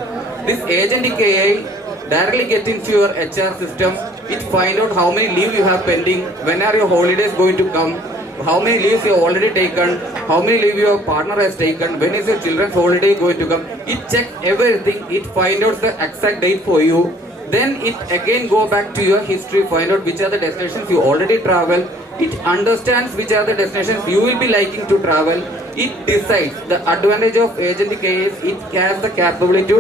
This agentic AI directly get into your HR system. It find out how many leave you have pending, when are your holidays going to come, how many leaves you have already taken, how many leave your partner has taken, when is your children's holiday going to come. It checks everything. It find out the exact date for you. Then it again go back to your history, find out which are the destinations you already travel. It understands which are the destinations you will be liking to travel. It decides. The advantage of agentic AI is it has the capability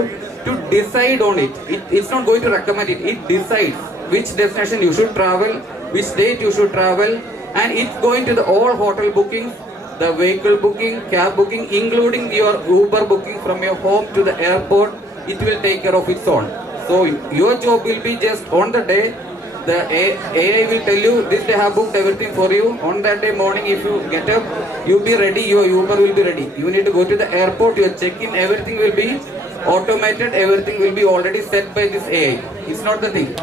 to decide on it. It's not going to recommend it. It decides which destination you should travel, which date you should travel, and it's going to the all hotel bookings, the vehicle booking, cab booking, including your Uber booking from your home to the airport. It will take care of its own. So your job will be just on the day. The AI will tell you this day I have booked everything for you. On that day morning, if you get up, you'll be ready, your Uber will be ready. You need to go to the airport, your check-in, everything will be automated, everything will be already set by this AI. It's not the thing.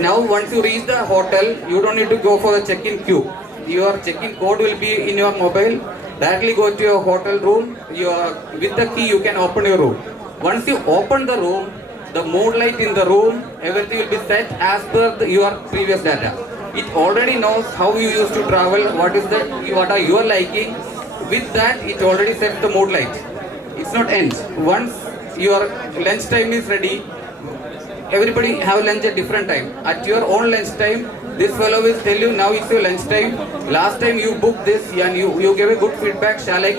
Now once you reach the hotel, you don't need to go for the check-in queue. Your check-in code will be in your mobile. Directly go to your hotel room. With the key you can open your room. Once you open the room, the mood light in the room, everything will be set as per your previous data. It already knows how you used to travel, what are your liking. With that, it already sets the mood light. It's not end. Once your lunch time is ready, everybody have lunch at different time. At your own lunch time, this fellow will tell you now it's your lunch time. Last time you booked this and you gave a good feedback. Shall I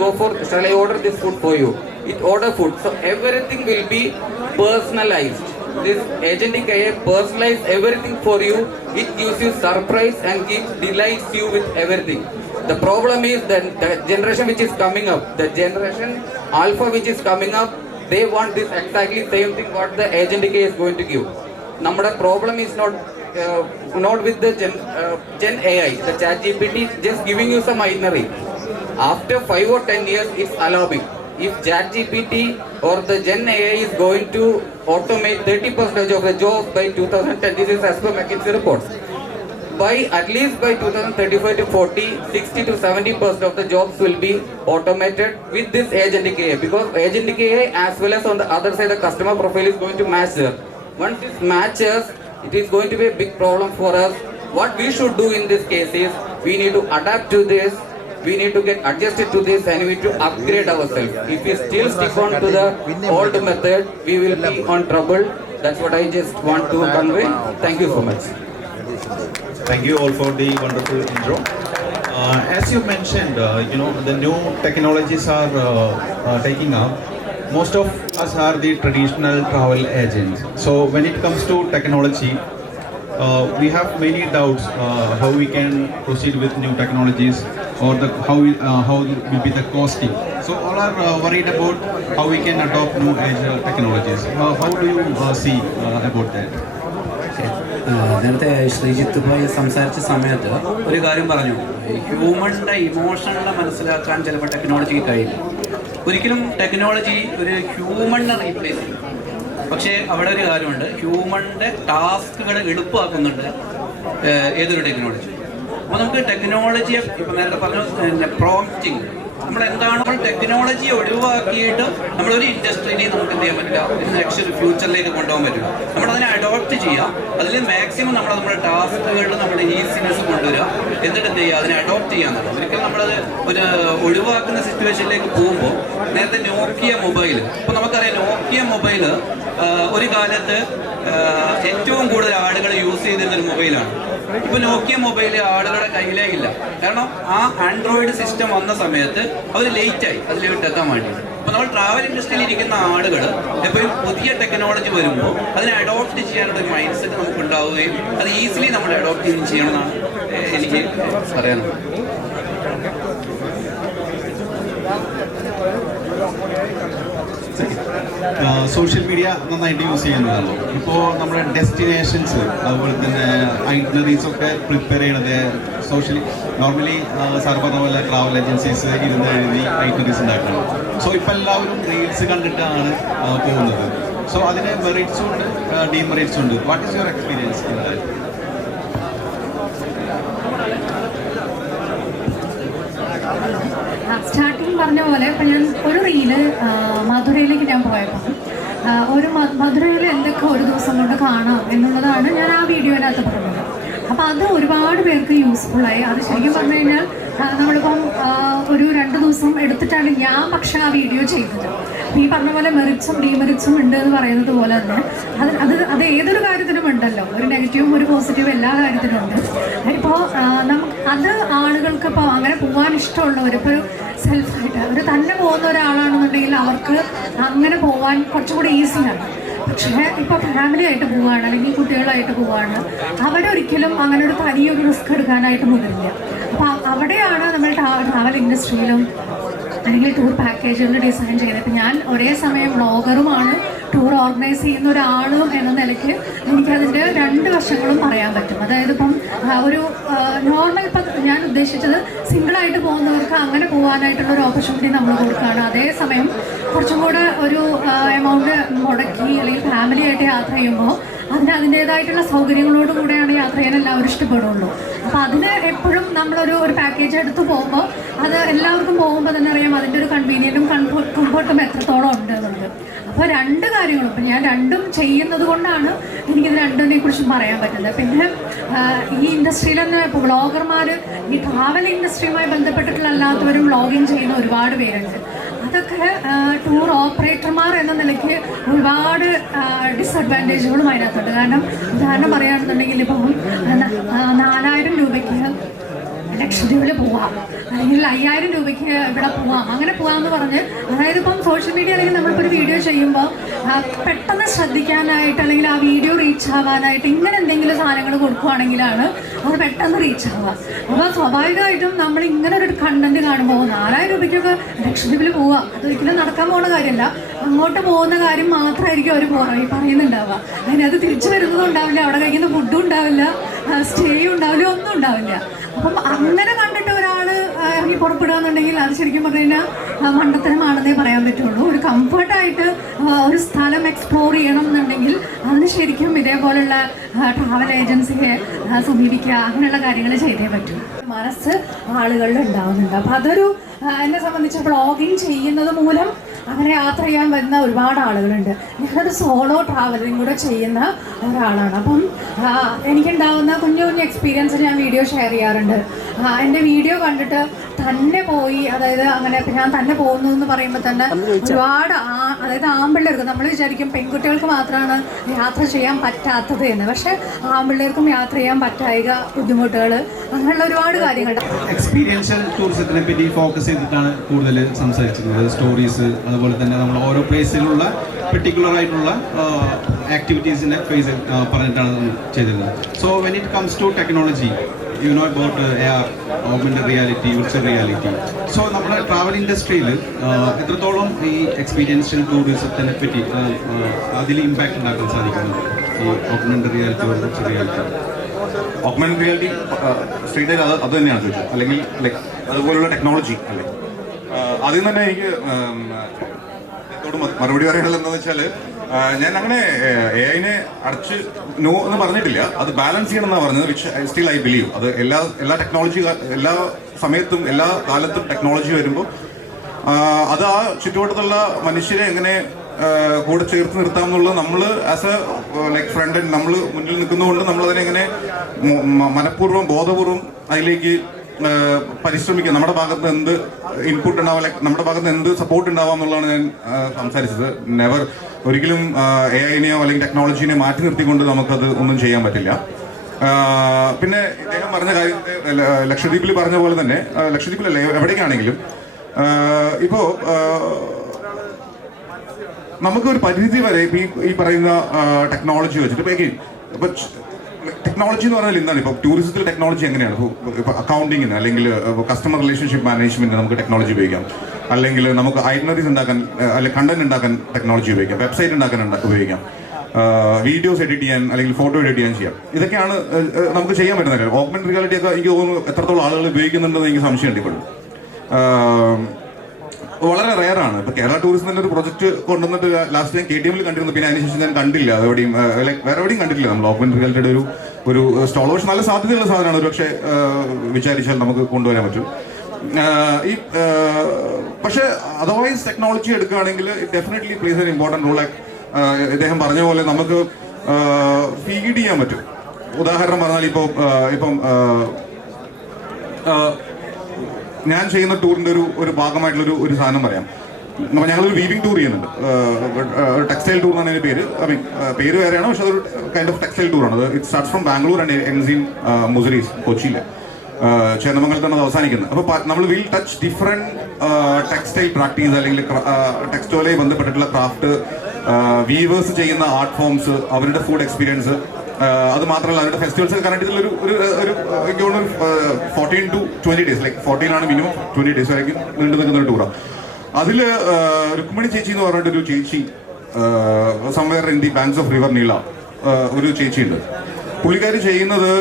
order this food for you? It order food. So everything will be personalized. This agentic AI personalize everything for you. It gives you surprise and it delights you with everything. The problem is that the generation which is coming up, the generation Alpha which is coming up, they want this exactly same thing what the agentic AI is going to give. Our problem is not with the Gen AI, the ChatGPT just giving you some itinerary. After 5 or 10 years, it's alarming. If ChatGPT or the Gen AI is going to automate 30% of the jobs by 2010, this is as per McKinsey reports. At least by 2035 to 40, 60 to 70% of the jobs will be automated with this agentic AI, because agentic AI as well as on the other side the customer profile is going to match there. Once it matches, it is going to be a big problem for us what we should do in this case is we need to adapt to this. We need to get adjusted to this and we need to upgrade ourselves. If we still stick on to the old method, we will be on trouble. That's what I just want to convey. Thank you so much. Thank you all for the wonderful intro. As you mentioned, the new technologies are taking up. Most of us are the traditional travel agents. So when it comes to technology, we have many doubts how we can proceed with new technologies or how will be the costing. So all are worried about how we can adopt new age technologies. How do you see about that? നേരത്തെ ശ്രീജിത്ത് ഭായി സംസാരിച്ച സമയത്ത് ഒരു കാര്യം പറഞ്ഞു, ഹ്യൂമണിൻ്റെ ഇമോഷണലിനെ മനസ്സിലാക്കാൻ ചിലപ്പോൾ ടെക്നോളജിക്ക് കഴിയില്ല. ഒരിക്കലും ടെക്നോളജി ഒരു ഹ്യൂമണിനെ റീപ്ലേസ് ചെയ്യും. പക്ഷേ അവിടെ ഒരു കാര്യമുണ്ട്, ഹ്യൂമണിൻ്റെ ടാസ്കുകൾ എളുപ്പമാക്കുന്നുണ്ട് ഏതൊരു ടെക്നോളജി. അപ്പോൾ നമുക്ക് ടെക്നോളജിയെ ഇപ്പം നേരത്തെ പറഞ്ഞു പ്രോംപ്റ്റിങ്, നമ്മളെന്താണോ ടെക്നോളജി ഒഴിവാക്കിയിട്ട് നമ്മളൊരു ഇൻഡസ്ട്രീനെ നമുക്ക് എന്ത് ചെയ്യാൻ പറ്റില്ല, ഒരു നെക്സ്റ്റ് ഒരു ഫ്യൂച്ചറിലേക്ക് കൊണ്ടുപോകാൻ പറ്റില്ല. നമ്മളതിനെ അഡോപ്റ്റ് ചെയ്യാം, അതിൽ മാക്സിമം നമ്മുടെ ടാസ്കുകളിൽ നമ്മുടെ ഈസിനെസ് കൊണ്ടുവരിക, എന്നിട്ട് എന്ത് ചെയ്യുക, അതിനെ അഡോപ്റ്റ് ചെയ്യാന്നുള്ളത്. ഒരിക്കലും നമ്മളത് ഒരു ഒഴിവാക്കുന്ന സിറ്റുവേഷനിലേക്ക് പോകുമ്പോൾ, നേരത്തെ നോക്കിയ മൊബൈൽ, ഇപ്പോൾ നമുക്കറിയാം നോക്കിയ മൊബൈൽ ഒരു കാലത്ത് ഏറ്റവും കൂടുതൽ ആളുകൾ യൂസ് ചെയ്തിരുന്നൊരു മൊബൈലാണ്. ഇപ്പോൾ നോക്കിയ മൊബൈൽ ആളുകളുടെ കയ്യിലേ ഇല്ല. കാരണം ആ ആൻഡ്രോയിഡ് സിസ്റ്റം വന്ന സമയത്ത് അവർ ലേറ്റായി അതിലേക്ക് എത്താൻ വേണ്ടി. അപ്പോൾ നമ്മൾ ട്രാവൽ ഇൻഡസ്ട്രിയിൽ ഇരിക്കുന്ന ആളുകൾ എപ്പോഴും പുതിയ ടെക്നോളജി വരുമ്പോൾ അതിനെ അഡോപ്റ്റ് ചെയ്യാനുള്ള ഒരു മൈൻഡ് സെറ്റ് നമുക്ക് ഉണ്ടാവുകയും അത് ഈസിലി നമ്മൾ അഡോപ്റ്റ് ചെയ്യണമെന്നാണ് എനിക്ക് പറയാനുള്ളത്. സോഷ്യൽ മീഡിയ നന്നായിട്ട് യൂസ് ചെയ്യുന്നതാണല്ലോ. ഇപ്പോൾ നമ്മുടെ ഡെസ്റ്റിനേഷൻസ് അതുപോലെ തന്നെ ഐറ്റിനറീസ് ഒക്കെ പ്രിപ്പയർ ചെയ്യണത് നോർമലി സാർ പറഞ്ഞ പോലെ ട്രാവൽ ഏജൻസീസ് ഇരുന്ന് എഴുതി ഐറ്റിനറീസ് ഉണ്ടാക്കണം. സോ ഇപ്പം എല്ലാവരും റീൽസ് കണ്ടിട്ടാണ് പോകുന്നത്. സോ അതിന് മെറിറ്റ്സും ഉണ്ട്, ഡീമെറിറ്റ്സും ഉണ്ട്. What is your experience in that? Starting പറഞ്ഞ പോലെ ഇപ്പം ഞാൻ ഒരു റീല് മധുരയിലേക്ക് ഞാൻ പോയപ്പോൾ ഒരു മധുരയിൽ എന്തൊക്കെ ഒരു ദിവസം കൊണ്ട് കാണാം എന്നുള്ളതാണ് ഞാൻ ആ വീഡിയോയിനകത്ത് പറഞ്ഞത്. അപ്പോൾ അത് ഒരുപാട് പേർക്ക് യൂസ്ഫുള്ളായി. അത് ശരിക്കും പറഞ്ഞു കഴിഞ്ഞാൽ നമ്മളിപ്പം ഒരു 2 ദിവസം എടുത്തിട്ടാണ് ഞാൻ പക്ഷേ ആ വീഡിയോ ചെയ്തത്. ഈ പറഞ്ഞ പോലെ മെറിറ്റ്സും ഡീമെറിറ്റ്സും ഉണ്ട് എന്ന് പറയുന്നത് പോലെ തന്നെ അത് ഏതൊരു കാര്യത്തിനും ഉണ്ടല്ലോ, ഒരു നെഗറ്റീവും ഒരു പോസിറ്റീവും എല്ലാ കാര്യത്തിനും ഉണ്ട്. ഇപ്പോൾ അത് ആളുകൾക്ക് ഇപ്പോൾ അങ്ങനെ പോകാൻ ഇഷ്ടമുള്ളവർ, ഇപ്പോൾ ഒരു സെൽഫായിട്ട് ഒരു തന്നെ പോകുന്ന ഒരാളാണെന്നുണ്ടെങ്കിൽ അവർക്ക് അങ്ങനെ പോകാൻ കുറച്ചും കൂടി ഈസിയാണ്. പക്ഷേ ഇപ്പോൾ ഫാമിലി ആയിട്ട് പോവുകയാണ് അല്ലെങ്കിൽ കുട്ടികളായിട്ട് പോവുകയാണ്, അവരൊരിക്കലും അങ്ങനെ ഒരു തനിയൊരു റിസ്ക് എടുക്കാനായിട്ട് മുതിരില്ല. അപ്പോൾ അവിടെയാണ് നമ്മൾ ട്രാവൽ ഇൻഡസ്ട്രിയിലും അല്ലെങ്കിൽ ടൂർ പാക്കേജുകൾ ഡിസൈൻ ചെയ്യുന്നത്. ഇപ്പം ഞാൻ ഒരേ സമയം വ്ളോഗറുമാണ്, ടൂർ ഓർഗനൈസ് ചെയ്യുന്ന ഒരാളും എന്ന നിലയ്ക്ക് എനിക്കതിൻ്റെ 2 വശങ്ങളും പറയാൻ പറ്റും. അതായത് ഇപ്പം ഒരു നോർമൽ, ഇപ്പം ഞാൻ ഉദ്ദേശിച്ചത് സിംഗിളായിട്ട് പോകുന്നവർക്ക് അങ്ങനെ പോകാനായിട്ടുള്ള ഒരു ഓപ്പർച്യൂണിറ്റി നമ്മൾ കൊടുക്കുകയാണ്. അതേസമയം കുറച്ചും കൂടെ ഒരു എമൗണ്ട് മുടക്കി അല്ലെങ്കിൽ ഫാമിലി ആയിട്ട് യാത്ര ചെയ്യുമ്പോൾ അതിൻ്റേതായിട്ടുള്ള സൗകര്യങ്ങളോട് കൂടെയാണ് യാത്ര ചെയ്യാൻ എല്ലാവരും ഇഷ്ടപ്പെടുള്ളൂ. അപ്പോൾ അതിന് എപ്പോഴും നമ്മളൊരു പാക്കേജ് എടുത്ത് പോകുമ്പോൾ അത് എല്ലാവർക്കും പോകുമ്പോൾ തന്നെ അറിയാം അതിൻ്റെ ഒരു കൺവീനിയൻറ്റും കംഫർട്ടും എത്രത്തോളം ഉണ്ട് എന്നുള്ളത്. അപ്പോൾ 2 കാര്യങ്ങളും ഇപ്പം ഞാൻ 2ഉം ചെയ്യുന്നത് കൊണ്ടാണ് എനിക്കിത് 2നെ കുറിച്ചും പറയാൻ പറ്റുന്നത്. പിന്നെ ഈ ഇൻഡസ്ട്രിയിൽ തന്നെ ഇപ്പോൾ വ്ളോഗർമാർ, ഈ ട്രാവൽ ഇൻഡസ്ട്രിയുമായി ബന്ധപ്പെട്ടിട്ടുള്ള അല്ലാത്തവരും വ്ളോഗിങ് ചെയ്യുന്ന ഒരുപാട് പേരുണ്ട്. അതൊക്കെ ടൂർ ഓപ്പറേറ്റർമാർ എന്ന നിലയ്ക്ക് ഒരുപാട് ഡിസഡ്വാൻറ്റേജുകളും അതിനകത്തുണ്ട്. കാരണം ഉദാഹരണം പറയുകയാണെന്നുണ്ടെങ്കിൽ ഇപ്പം 4000 രൂപയ്ക്ക് ലക്ഷദ്വീപിൽ പോവാം, അല്ലെങ്കിൽ 5000 രൂപയ്ക്ക് ഇവിടെ പോവാം, അങ്ങനെ പോകാമെന്ന് പറഞ്ഞ്, അതായത് ഇപ്പം സോഷ്യൽ മീഡിയ അല്ലെങ്കിൽ നമ്മളിപ്പോൾ ഒരു വീഡിയോ ചെയ്യുമ്പോൾ പെട്ടെന്ന് ശ്രദ്ധിക്കാനായിട്ട് അല്ലെങ്കിൽ ആ വീഡിയോ റീച്ച് ആവാനായിട്ട് ഇങ്ങനെ എന്തെങ്കിലും സാധനങ്ങൾ കൊടുക്കുകയാണെങ്കിലാണ് അത് പെട്ടെന്ന് റീച്ച് ആവുക. അപ്പോൾ സ്വാഭാവികമായിട്ടും നമ്മൾ ഇങ്ങനെ ഒരു കണ്ടന്റ് കാണുമ്പോൾ 4000 രൂപയ്ക്കൊക്കെ ലക്ഷദ്വീപിൽ പോവുക, അതൊരിക്കലും നടക്കാൻ പോകുന്ന കാര്യമല്ല. അങ്ങോട്ട് പോകുന്ന കാര്യം മാത്രമായിരിക്കും അവർ പറയുന്നുണ്ടാവുക. അതിനകത്ത് തിരിച്ചു വരുന്നതും ഉണ്ടാവില്ല, അവിടെ കഴിക്കുന്ന ഫുഡും ഉണ്ടാവില്ല, സ്റ്റേയും ഉണ്ടാവില്ല, ഒന്നും ഉണ്ടാവില്ല. അപ്പം അങ്ങനെ കണ്ടിട്ട് ഒരാൾ ഇറങ്ങി പുറപ്പെടുക എന്നുണ്ടെങ്കിൽ അത് ശരിക്കും പറഞ്ഞു കഴിഞ്ഞാൽ മണ്ടത്തരമാണെന്നേ പറയാൻ പറ്റുള്ളൂ. ഒരു കംഫർട്ടായിട്ട് ഒരു സ്ഥലം എക്സ്പ്ലോർ ചെയ്യണം എന്നുണ്ടെങ്കിൽ അതിന് ശരിക്കും ഇതേപോലുള്ള ട്രാവൽ ഏജൻസിയെ സമീപിക്കുക, അങ്ങനെയുള്ള കാര്യങ്ങൾ ചെയ്തേ പറ്റൂ. മനസ്സ് ആളുകളിൽ ഉണ്ടാവുന്നുണ്ട്. അപ്പം അതൊരു എന്നെ സംബന്ധിച്ച് വ്ളോഗിങ് ചെയ്യുന്നത് മൂലം അങ്ങനെ യാത്ര ചെയ്യാൻ വരുന്ന ഒരുപാട് ആളുകളുണ്ട്. ഞാനത് സോളോ ട്രാവലിംഗ് കൂടെ ചെയ്യുന്ന ഒരാളാണ്. അപ്പം എനിക്കുണ്ടാവുന്ന കുഞ്ഞു കുഞ്ഞു എക്സ്പീരിയൻസ് ഞാൻ വീഡിയോ ഷെയർ ചെയ്യാറുണ്ട്. എൻ്റെ വീഡിയോ കണ്ടിട്ട് തന്നെ പോയി, അതായത് അങ്ങനെ ഞാൻ തന്നെ പോകുന്നു എന്ന് പറയുമ്പോൾ തന്നെ ഒരുപാട് അതായത് ആൺപിള്ളേർക്ക്, നമ്മൾ വിചാരിക്കും പെൺകുട്ടികൾക്ക് മാത്രമാണ് യാത്ര ചെയ്യാൻ പറ്റാത്തത് എന്ന്, പക്ഷേ ആൺപിള്ളേർക്കും യാത്ര ചെയ്യാൻ പറ്റായിക ബുദ്ധിമുട്ടുകൾ, അങ്ങനെയുള്ള ഒരുപാട് കാര്യങ്ങൾ. എക്സ്പീരിയൻഷ്യൽ ടൂറിസത്തിനെ പറ്റി ഫോക്കസ് ചെയ്തിട്ടാണ് കൂടുതൽ സംസാരിച്ചിരുന്നത്. സ്റ്റോറീസ്, അതുപോലെ തന്നെ നമ്മൾ ഓരോ പ്ലേസിലുള്ള പെർട്ടിക്കുലർ ആയിട്ടുള്ള ആക്ടിവിറ്റീസിനെ ഫേസ് പറഞ്ഞിട്ടാണ് നമ്മൾ ചെയ്തിരുന്നത്. So when it comes to technology, you know about AR, augmented reality, virtual reality. So നമ്മുടെ ട്രാവൽ ഇൻഡസ്ട്രിയിൽ എത്രത്തോളം ഈ എക്സ്പീരിയൻഷ്യൽ ടൂറിസത്തിനെ പറ്റി അതിൽ ഇമ്പാക്ട് ഉണ്ടാക്കാൻ സാധിക്കുന്നുണ്ട് ഈ augmented reality, virtual reality? Augmented reality street അത് തന്നെയാണ് ചോദിച്ചത്, അല്ലെങ്കിൽ ലൈക്ക് അതുപോലുള്ള ടെക്നോളജി അല്ലേ? ആദ്യം തന്നെ എനിക്ക് മറുപടി പറയേണ്ടത് എന്താണെന്ന് വെച്ചാൽ, ഞാൻ അങ്ങനെ AI അടച്ച് നോ എന്ന് പറഞ്ഞിട്ടില്ല. അത് ബാലൻസ് ചെയ്യണം എന്നാണ് പറഞ്ഞത്, വിച്ച് സ്റ്റിൽ ഐ ബിലീവ്. അത് എല്ലാ ടെക്നോളജി, എല്ലാ സമയത്തും എല്ലാ കാലത്തും ടെക്നോളജി വരുമ്പോൾ അത് ആ ചുറ്റുവട്ടത്തുള്ള മനുഷ്യരെ എങ്ങനെ കൂടെ ചേർത്ത് നിർത്താം എന്നുള്ളത് നമ്മൾ ആസ് എ ലൈക്ക് ഫ്രണ്ട് നമ്മൾ മുന്നിൽ നിൽക്കുന്നതുകൊണ്ട് നമ്മളതിനെങ്ങനെ മനഃപൂർവ്വം ബോധപൂർവം അതിലേക്ക് പരിശ്രമിക്കുക. നമ്മുടെ ഭാഗത്ത് എന്ത് ഇൻപുട്ട് ഉണ്ടാവാം, ലൈക്ക് നമ്മുടെ ഭാഗത്ത് എന്ത് സപ്പോർട്ട് ഉണ്ടാവാം എന്നുള്ളതാണ് ഞാൻ സംസാരിച്ചത്. നെവർ ഒരിക്കലും AI അല്ലെങ്കിൽ ടെക്നോളജീനെ മാറ്റി നിർത്തിക്കൊണ്ട് നമുക്കത് ഒന്നും ചെയ്യാൻ പറ്റില്ല. പിന്നെ ഇദ്ദേഹം പറഞ്ഞ കാര്യത്തെ ലക്ഷദ്വീപിൽ പറഞ്ഞ പോലെ തന്നെ, ലക്ഷദ്വീപിലല്ല എവിടേക്കാണെങ്കിലും ഇപ്പോൾ നമുക്കൊരു പരിധി വരെ ഈ പറയുന്ന ടെക്നോളജി വെച്ചിട്ട് ഇപ്പൊ ടെക്നോളജി എന്ന് പറഞ്ഞാൽ എന്താണ്? ഇപ്പോൾ ടൂറിസത്തിൽ ടെക്നോളജി എങ്ങനെയാണ്? ഇപ്പോൾ അക്കൗണ്ടിങ്ങിന് അല്ലെങ്കിൽ കസ്റ്റമർ റിലേഷൻഷിപ്പ് മാനേജ്മെന്റിന് നമുക്ക് ടെക്നോളജി ഉപയോഗിക്കാം, അല്ലെങ്കിൽ നമുക്ക് ഐറ്റനറീസ് ഉണ്ടാക്കാൻ അല്ലെങ്കിൽ കണ്ടന്റ് ഉണ്ടാക്കാൻ ടെക്നോളജി ഉപയോഗിക്കാം, വെബ്സൈറ്റ് ഉണ്ടാക്കാൻ ഉപയോഗിക്കാം, വീഡിയോസ് എഡിറ്റ് ചെയ്യാൻ അല്ലെങ്കിൽ ഫോട്ടോ എഡിറ്റ് ചെയ്യാൻ ചെയ്യാം. ഇതൊക്കെയാണ് നമുക്ക് ചെയ്യാൻ പറ്റുന്ന കാര്യം. ഓഗ്മെന്റഡ് റിയാലിറ്റി ഒക്കെ എനിക്ക് തോന്നുന്നു എത്രത്തോളം ആളുകൾ ഉപയോഗിക്കുന്നുണ്ടെന്ന് എനിക്ക് സംശയമുണ്ട്. ഇപ്പോഴും വളരെ റെയറാണ്. ഇപ്പോൾ കേരള ടൂറിസത്തിന്റെ ഒരു പ്രൊജക്ട് കൊണ്ടുവന്നിട്ട് ലാസ്റ്റ് ഞാൻ KTM കണ്ടിരുന്നു, പിന്നെ അതിനുശേഷം ഞാൻ കണ്ടില്ല അതെവിടെയും, ലൈക്ക് വേറെ എവിടെയും കണ്ടിട്ടില്ല നമ്മൾ ഓഗ്മെന്റഡ് റിയാലിറ്റിയുടെ ഒരു സ്റ്റോൾ. പക്ഷെ നല്ല സാധ്യതയുള്ള സാധനമാണ്, ഒരു പക്ഷേ വിചാരിച്ചാൽ നമുക്ക് കൊണ്ടുവരാൻ പറ്റും. പക്ഷേ അതർവൈസ് ടെക്നോളജി എടുക്കുകയാണെങ്കിൽ it definitely plays an important role. Like ഇദ്ദേഹം പറഞ്ഞ പോലെ നമുക്ക് ഫീഡ് ചെയ്യാൻ പറ്റും. ഉദാഹരണം പറഞ്ഞാൽ ഇപ്പം ഞാൻ ചെയ്യുന്ന ടൂറിന്റെ ഒരു ഭാഗമായിട്ടുള്ള ഒരു സാധനം പറയാം. ഞങ്ങളൊരു വീവിംഗ് ടൂർ ചെയ്യുന്നുണ്ട്, ടെക്സ്റ്റൈൽ ടൂർ എന്നാണ് അതിന്റെ പേര്. ഐ മീൻ പേര് വേറെയാണ്, പക്ഷെ അതൊരു കൈൻഡ് ഓഫ് ടെക്സ്റ്റൈൽ ടൂറാണ്. അത് it starts from Bangalore and ends in Muziris, കൊച്ചിയിൽ ചേന്നമംഗലത്താണ് അത് അവസാനിക്കുന്നത്. അപ്പോൾ നമ്മൾ will touch different textile practice അല്ലെങ്കിൽ ടെക്സ്റ്റൈലുമായി ബന്ധപ്പെട്ടിട്ടുള്ള ക്രാഫ്റ്റ്, വീവേഴ്സ് ചെയ്യുന്ന ആർട്ട് ഫോംസ്, അവരുടെ ഫുഡ് എക്സ്പീരിയൻസ്, അത് മാത്രമല്ല അവരുടെ ഫെസ്റ്റിവൽസ് കണക്ട് ചെയ്തിട്ടുള്ള എനിക്ക് തോന്നുന്നു 14 to 20 days, ലൈക്ക് 14 ആണ് മിനിമം, 20 days വരെയും നീണ്ടു നിൽക്കുന്ന ഒരു ടൂറാണ്. അതിൽ രുക്മിണി ചേച്ചി എന്ന് പറഞ്ഞിട്ടൊരു ചേച്ചി, somewhere in the banks of river Nila ഒരു ചേച്ചിയുണ്ട്. പുള്ളിക്കാരി ചെയ്യുന്നത്